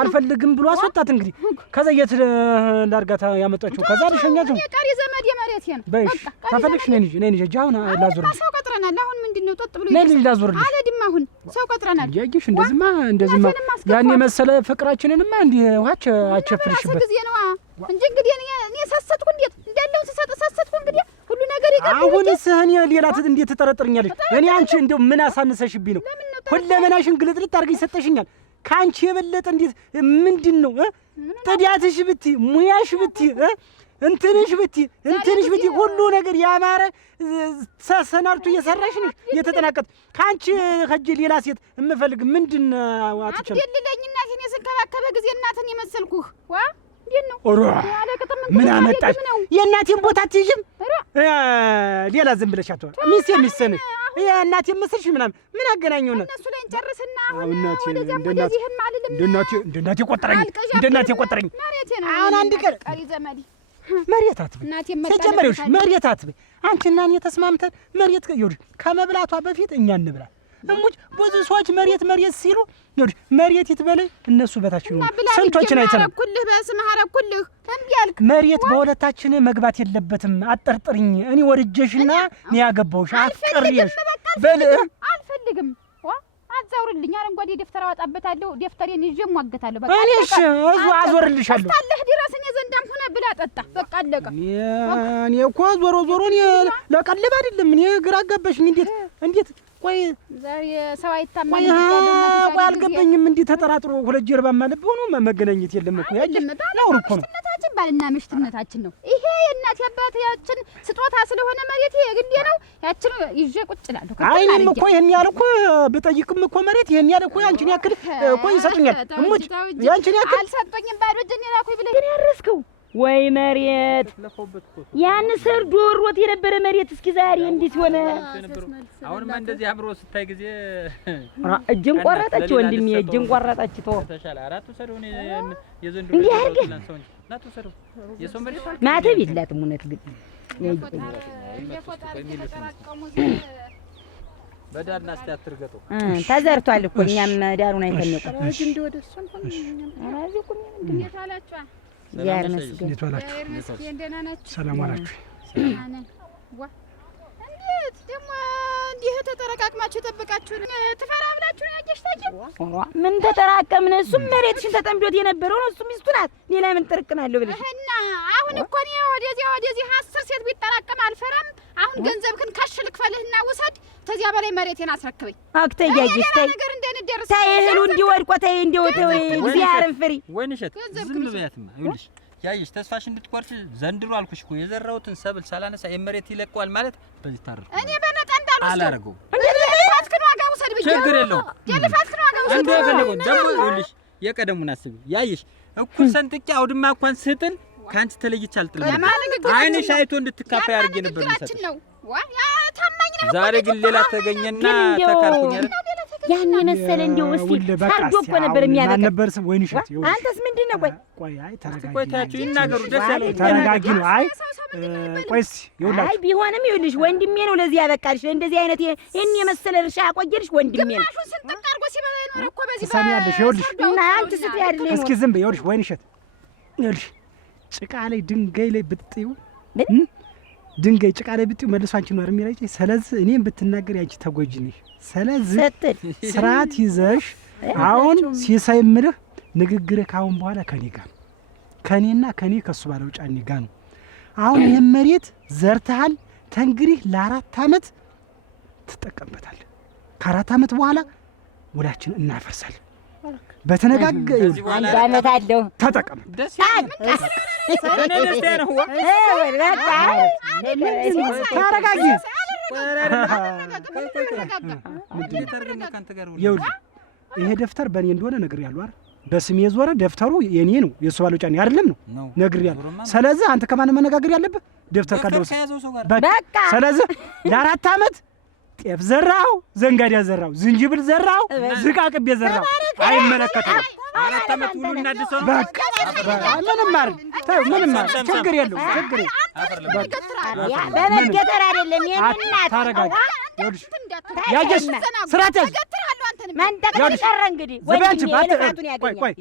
አልፈልግም ብሎ አስወጣት። እንግዲህ ከዛ የት ላድርጋት ያመጣችው? ከዛ ልሸኛቸው የቀሪ ዘመድ የመሬት ነው። በይሽ ተፈልግሽ ነኝ ልጅ አሁን ላዙርልሽ። ሰው ቀጥረናል። አሁን ምንድን ነው? ጦጥ ብሎ ነኝ ልጅ ላዙርልሽ። አልሄድም አሁን ሰው ቀጥረናል። ያየሽ እንደዚህማ ያን የመሰለ ፍቅራችንንማ እንዲህ ዋች አቸፍልሽበት ጊዜ ነው እንጂ እንግዲህ እኔ ሰሰትኩ እንዴት እንዳለው ሰሰትኩ እንግዲህ ሁሉ ነገር ይቀር። አሁንስ እኔ ሌላ እንዴት ተጠረጥርኛለሽ? እኔ አንቺ እንደው ምን አሳንሰሽብኝ ነው? ሁለመናሽን ግልጥልጥ አድርገሽ ሰጠሽኛል። ካንቺ የበለጠ እንዴት ምንድነው ጥዲያትሽ ብቲ ሙያሽ ብቲ እንትንሽ ብቲ ሁሉ ነገር ያማረ ሰሰናርቱ እየሰራሽ ነሽ የተጠናቀጥ ካንቺ ከጅ ሌላ ሴት እምፈልግ ምንድነው? አትችል አትደልለኝ እናቴን የስንከባከበ ጊዜ እናትን የመሰልኩህ ዋ እንዴት ነው ምን አመጣሽ? የእናቴን ቦታ አትይዥም? ሌላ ዝም ብለሽ አትወር ሚስት ነሽ የእናቴን መስልሽ ምናምን ምን አገናኘው ነው? እነሱ ላይ እንጨርስና አሁን እናቴ እንደዚህም አልልም። እንደናቴ ቆጠረኝ አሁን አንድ ቀን ቀሪ ዘመዴ መሬት አትበይ ተጀመሪውሽ መሬት አትበይ። አንቺና እኔ ተስማምተን መሬት ይኸውልሽ ከመብላቷ በፊት እኛ እንብላ። እሙጭ ብዙ ሰዎች መሬት ሲሉ ይኸውልሽ መሬት ይትበለኝ እነሱ በታች ነው። ስንቶችን አይተናል። ኩልህ በስመ ሀረኩልህ እምቢ አልክ። መሬት በሁለታችን መግባት የለበትም። አጠርጥሪኝ። እኔ ወርጀሽና እኔ ያገባሁሽ አፍቅሬሽ አልፈልግም። አዛውርልኝ አረንጓዴ ደፍተር አወጣበታለሁ። ደፍተሬን ይዤ እሟገታለሁ። በቃ እኔሽ አዞርልሻለሁ። ታለህ ድረስ እኔ ዘንዳም ሆነ ብላ ጠጣ። በቃ አለቀ። እኔ እኮ ዞሮ እኔ ለቀልብ አይደለም። እኔ ግራ አጋባሽኝ። እንዴት ቆይ ዛሬ ሰው አይታማኝ ቆይ አልገባኝም። እንዲህ ተጠራጥሮ ሁለት ጀርባ ማለት ሆኖ መገናኘት የለም እኮ ያችን ነው እኮ ነው ባልና ምሽትነታችን ነው ይሄ። የእናት ያባታችን ስጦታ ስለሆነ መሬት የግዴ ነው። ያችን ይዤ ቁጭ እላለሁ። አይንም እኮ ይሄን ያህል እኮ ብጠይቅም እኮ መሬት ይሄን ያህል እኮ ያንቺን ያክል እኮ ይሰጡኛል። እሙጭ ያንቺን ያክል አልሰጡኝም። ባዶ እጄን ላኩኝ ብለህ ግን ያረስከው ወይ መሬት ያን ስር ዶሮት የነበረ መሬት እስኪ ዛሬ እንዴት ሆነ? አሁንማ እንደዚህ አምሮ ስታይ ጊዜ እጅን ቆረጠች ወንድሜ፣ እጅን ቆረጠች። ተሻለ አራቱ ሰደው ነው የዘንድሮ እንዴ አርገ ናቱ ሰደው የሰው መሬት ማተብ የላትም እውነት ግን በዳርና እስቲ አትርገጡ ተዘርቷል እኮ እኛም ዳሩን አይተነቁ እንዴ ወደ እሱን አራዚ እኮ እንዴት አላችሁ? እንዴት ዋላችሁ? እንደና ናችሁ? ሰላም ዋላችሁ? ሰላም ዋ እንዴት ደግሞ እንዲህ ተጠረቃቅማችሁ ተጠብቃችሁን ትፈራ ብላችሁ ነው ያጀሽ ታጅ ምን ተጠራቀምን? እሱም መሬትሽን ተጠምዶት የነበረው ነው። እሱ ሚስቱ ናት። ሌላ ምን ጥርቅናለሁ ብለሽ እና አሁን እኮ ነው ወደዚህ 10 ሴት ቢጠራቀም አልፈራም። አሁን ገንዘብክን ካሽ ልክፈልህና ውሰድ። ተዚያ በላይ መሬቴን አስረክበኝ። አክተ ያየሽ ታይ ነገር እንደንደርስ ታይ እህሉ እንዲወድቆ ታይ እንዲወጣው እግዚአብሔርን ፍሪ ወይንሸት ዝም በያትማ። ይኸውልሽ ያየሽ ተስፋሽ እንድትቆርጭ ዘንድሮ አልኩሽ እኮ የዘራሁትን ሰብል ሳላነሳ የመሬት ይለቀዋል ማለት በዚህ ታረፍ እኔ በነጣ እንዳልወስድ አላረገው ልፋትክን ዋጋ ውሰድ ብዬ ችግር የለውም። ልፋትክን ዋጋ ውሰድ እንደፈለገው ደግሞ ይኸውልሽ የቀደሙን አስቢ። ያየሽ እኩል ሰንጥቄ አውድማ እንኳን ስጥል ካንቺ ተለይቼ አልጥልም። አይንሽ አይቶ እንድትካፋይ አድርጌ ነበር የምሰጥሽ። ዛሬ ግን ሌላ ተገኘና ተካርኩኝ አይደል? ያን የመሰለ እንደው እስቲ ሳርዶ እኮ ነበር የሚያበቃ ነበር ስም ወይንሸት። አንተስ ምንድነው? ቆይ አይ ተረጋጊ። ቆይ ታያችሁ ይናገሩ ደስ ያለው ተረጋጊ ነው። አይ ቆይስ ይውላችሁ። አይ ቢሆንም ይኸውልሽ ወንድሜ ነው ለዚህ ያበቃልሽ። እንደዚህ አይነት ይሄን የመሰለ እርሻ ያቆየልሽ ወንድሜ ነው። ግማሹን ስንጥቅ አድርጎ ሲበላ ይኖር እኮ በዚህ ሰሚያለሽ። ይኸውልሽ እና አንቺ ስትይ አይደለም እስኪ ዝም በይ። ይኸውልሽ ወይንሸት፣ ይኸውልሽ ጭቃ ላይ ድንጋይ ላይ ብትዩ ድንጋይ ጭቃ ላይ ብትዩ መልሶ አንቺ ነው የሚረጭ። ስለዚህ እኔም ብትናገር ያንቺ ተጎጂ ነሽ። ስለዚህ ስርዓት ይዘሽ አሁን ሲሳይ የምልህ ንግግርህ ካሁን በኋላ ከኔ ጋር ከኔና ከኔ ከሱ ባለው ጫኔ ጋር ነው። አሁን ይሄን መሬት ዘርተሃል። ተንግሪህ ለ4 አመት ትጠቀምበታለህ። ከ4 አመት በኋላ ውላችን እናፈርሳለን። በተነጋገር አንድ አመት አለው ተጠቀም። ደስ ያለ ደስ ያለ ነው። ተረጋጊ። ይሄ ደፍተር በእኔ እንደሆነ ነግሬያለሁ አይደል? በስሜ የዞረ ደፍተሩ የኔ ነው፣ የሱ ባለው ጫኔ አይደለም ነው ነግሬያለሁ። ስለዚህ አንተ ከማን መነጋገር ያለብህ ደፍተር ካለው በቃ። ስለዚህ ለ4 አመት ጤፍ ዘራው፣ ዘንጋዳ ዘራው፣ ዝንጅብል ዘራው፣ ዝቃቅቤ ዘራው፣ አይመለከተውም። 4 አመት ሙሉ እናድሰው በቃ ምንም ማለት ተው፣ ምንም ማለት ችግር የለውም። ችግር በመገተር አይደለም የእናት ታረጋጊ። ይኸውልሽ ያየሽ ስራት ያዝ ማንጠቅም ቀረ እንግዲህ ወንድ የልፋቱን ያገኛል።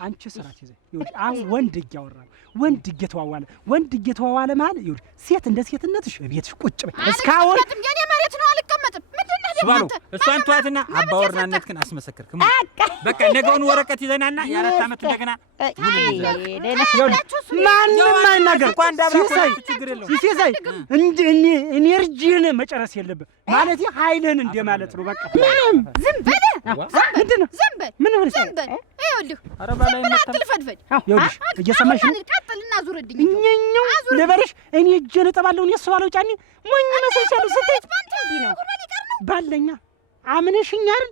አንቺ ስራት ይዘ ይኸውልሽ አሁን ወንድ እያወራ ነው፣ ወንድ እየተዋዋለ ማለት ይኸውልሽ ሴት እንደ ሴትነትሽ ቤትሽ ቁጭ በይ። እስካሁን የኔ መሬት ነው አልቀመጥም። አልቀመጥም። ምንድን ነህ ደግሞ አንተ? እሷን ተዋትና አባወራነትህን አስመሰከርክ። በቃ ነገውን ወረቀት ይዘናና የ4 ዓመት እንደገና ማንም አይናገር። ሲሳይ ኢነርጂህን መጨረስ የለብህ ማለት ኃይልህን እንደማለት ነው። በቃ ዝም በል ምንድን ነው? ዝም በል ምን ሆነሽ? ዝም በል ይኸውልህ፣ ኧረ ባላይ አትልፈድፈድ። ይኸውልሽ እየሰማሽ ነው? ቀጥልና ዙርልኝ። እኛኛው ልበልሽ እኔ እጄን እጠባለሁ። እኔ እሱ ባለው ጫኔ ሞኝ መስልሻለሁ ስትይ ባለኛ አምነሽኝ አይደል?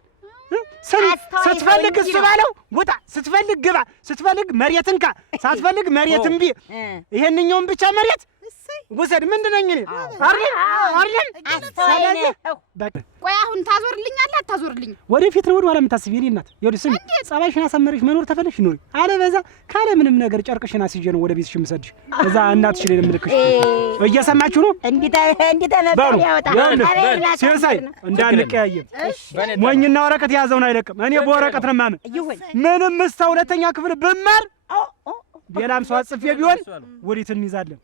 ስትፈልግ እሱ ባለው ውጣ፣ ስትፈልግ ግባ፣ ስትፈልግ መሬት እንካ፣ ሳትፈልግ መሬት እምቢ። ይሄንኛውን ብቻ መሬት ውሰድ። ምንድን ነኝ እኔ አይደል? ቆይ አሁን ታዞርልኛለህ አታዞርልኝም? ወደፊት ነው ወደ ኋላ የምታስቢ? የእኔ እናት ይኸውልሽ፣ ስሚ፣ ጸባይሽን አሳመረሽ መኖር ተፈለግሽ ኑሪ። አለበዛ ካለ ምንም ነገር ጨርቅሽን አስይዤ ነው ወደ ቤትሽ የምሰድሽ። እዛ እናትሽ ላይ የምልክሽ። እየሰማችሁ ነው? ሲሳይ እንዳንቀያየም፣ ሞኝና ወረቀት የያዘውን አይለቅም። እኔ በወረቀት ነው የማምን። ምንም እስከ 2ኛ ክፍል ብማር ሌላም ሰው አጽፌ ቢሆን ወዴት እንይዛለን?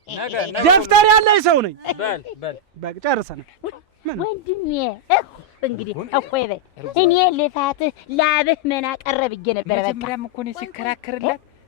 ደፍተር ያለኝ ሰው ነኝ። በቃ ጨርሰናል። ወንድሜ እንግዲህ እኮ ይበል። እኔ ልፋትህ ላብህ ምን አቀረ ብዬ ነበረ። በቃ መጀመሪያም እኮ ነው ሲከራከርላት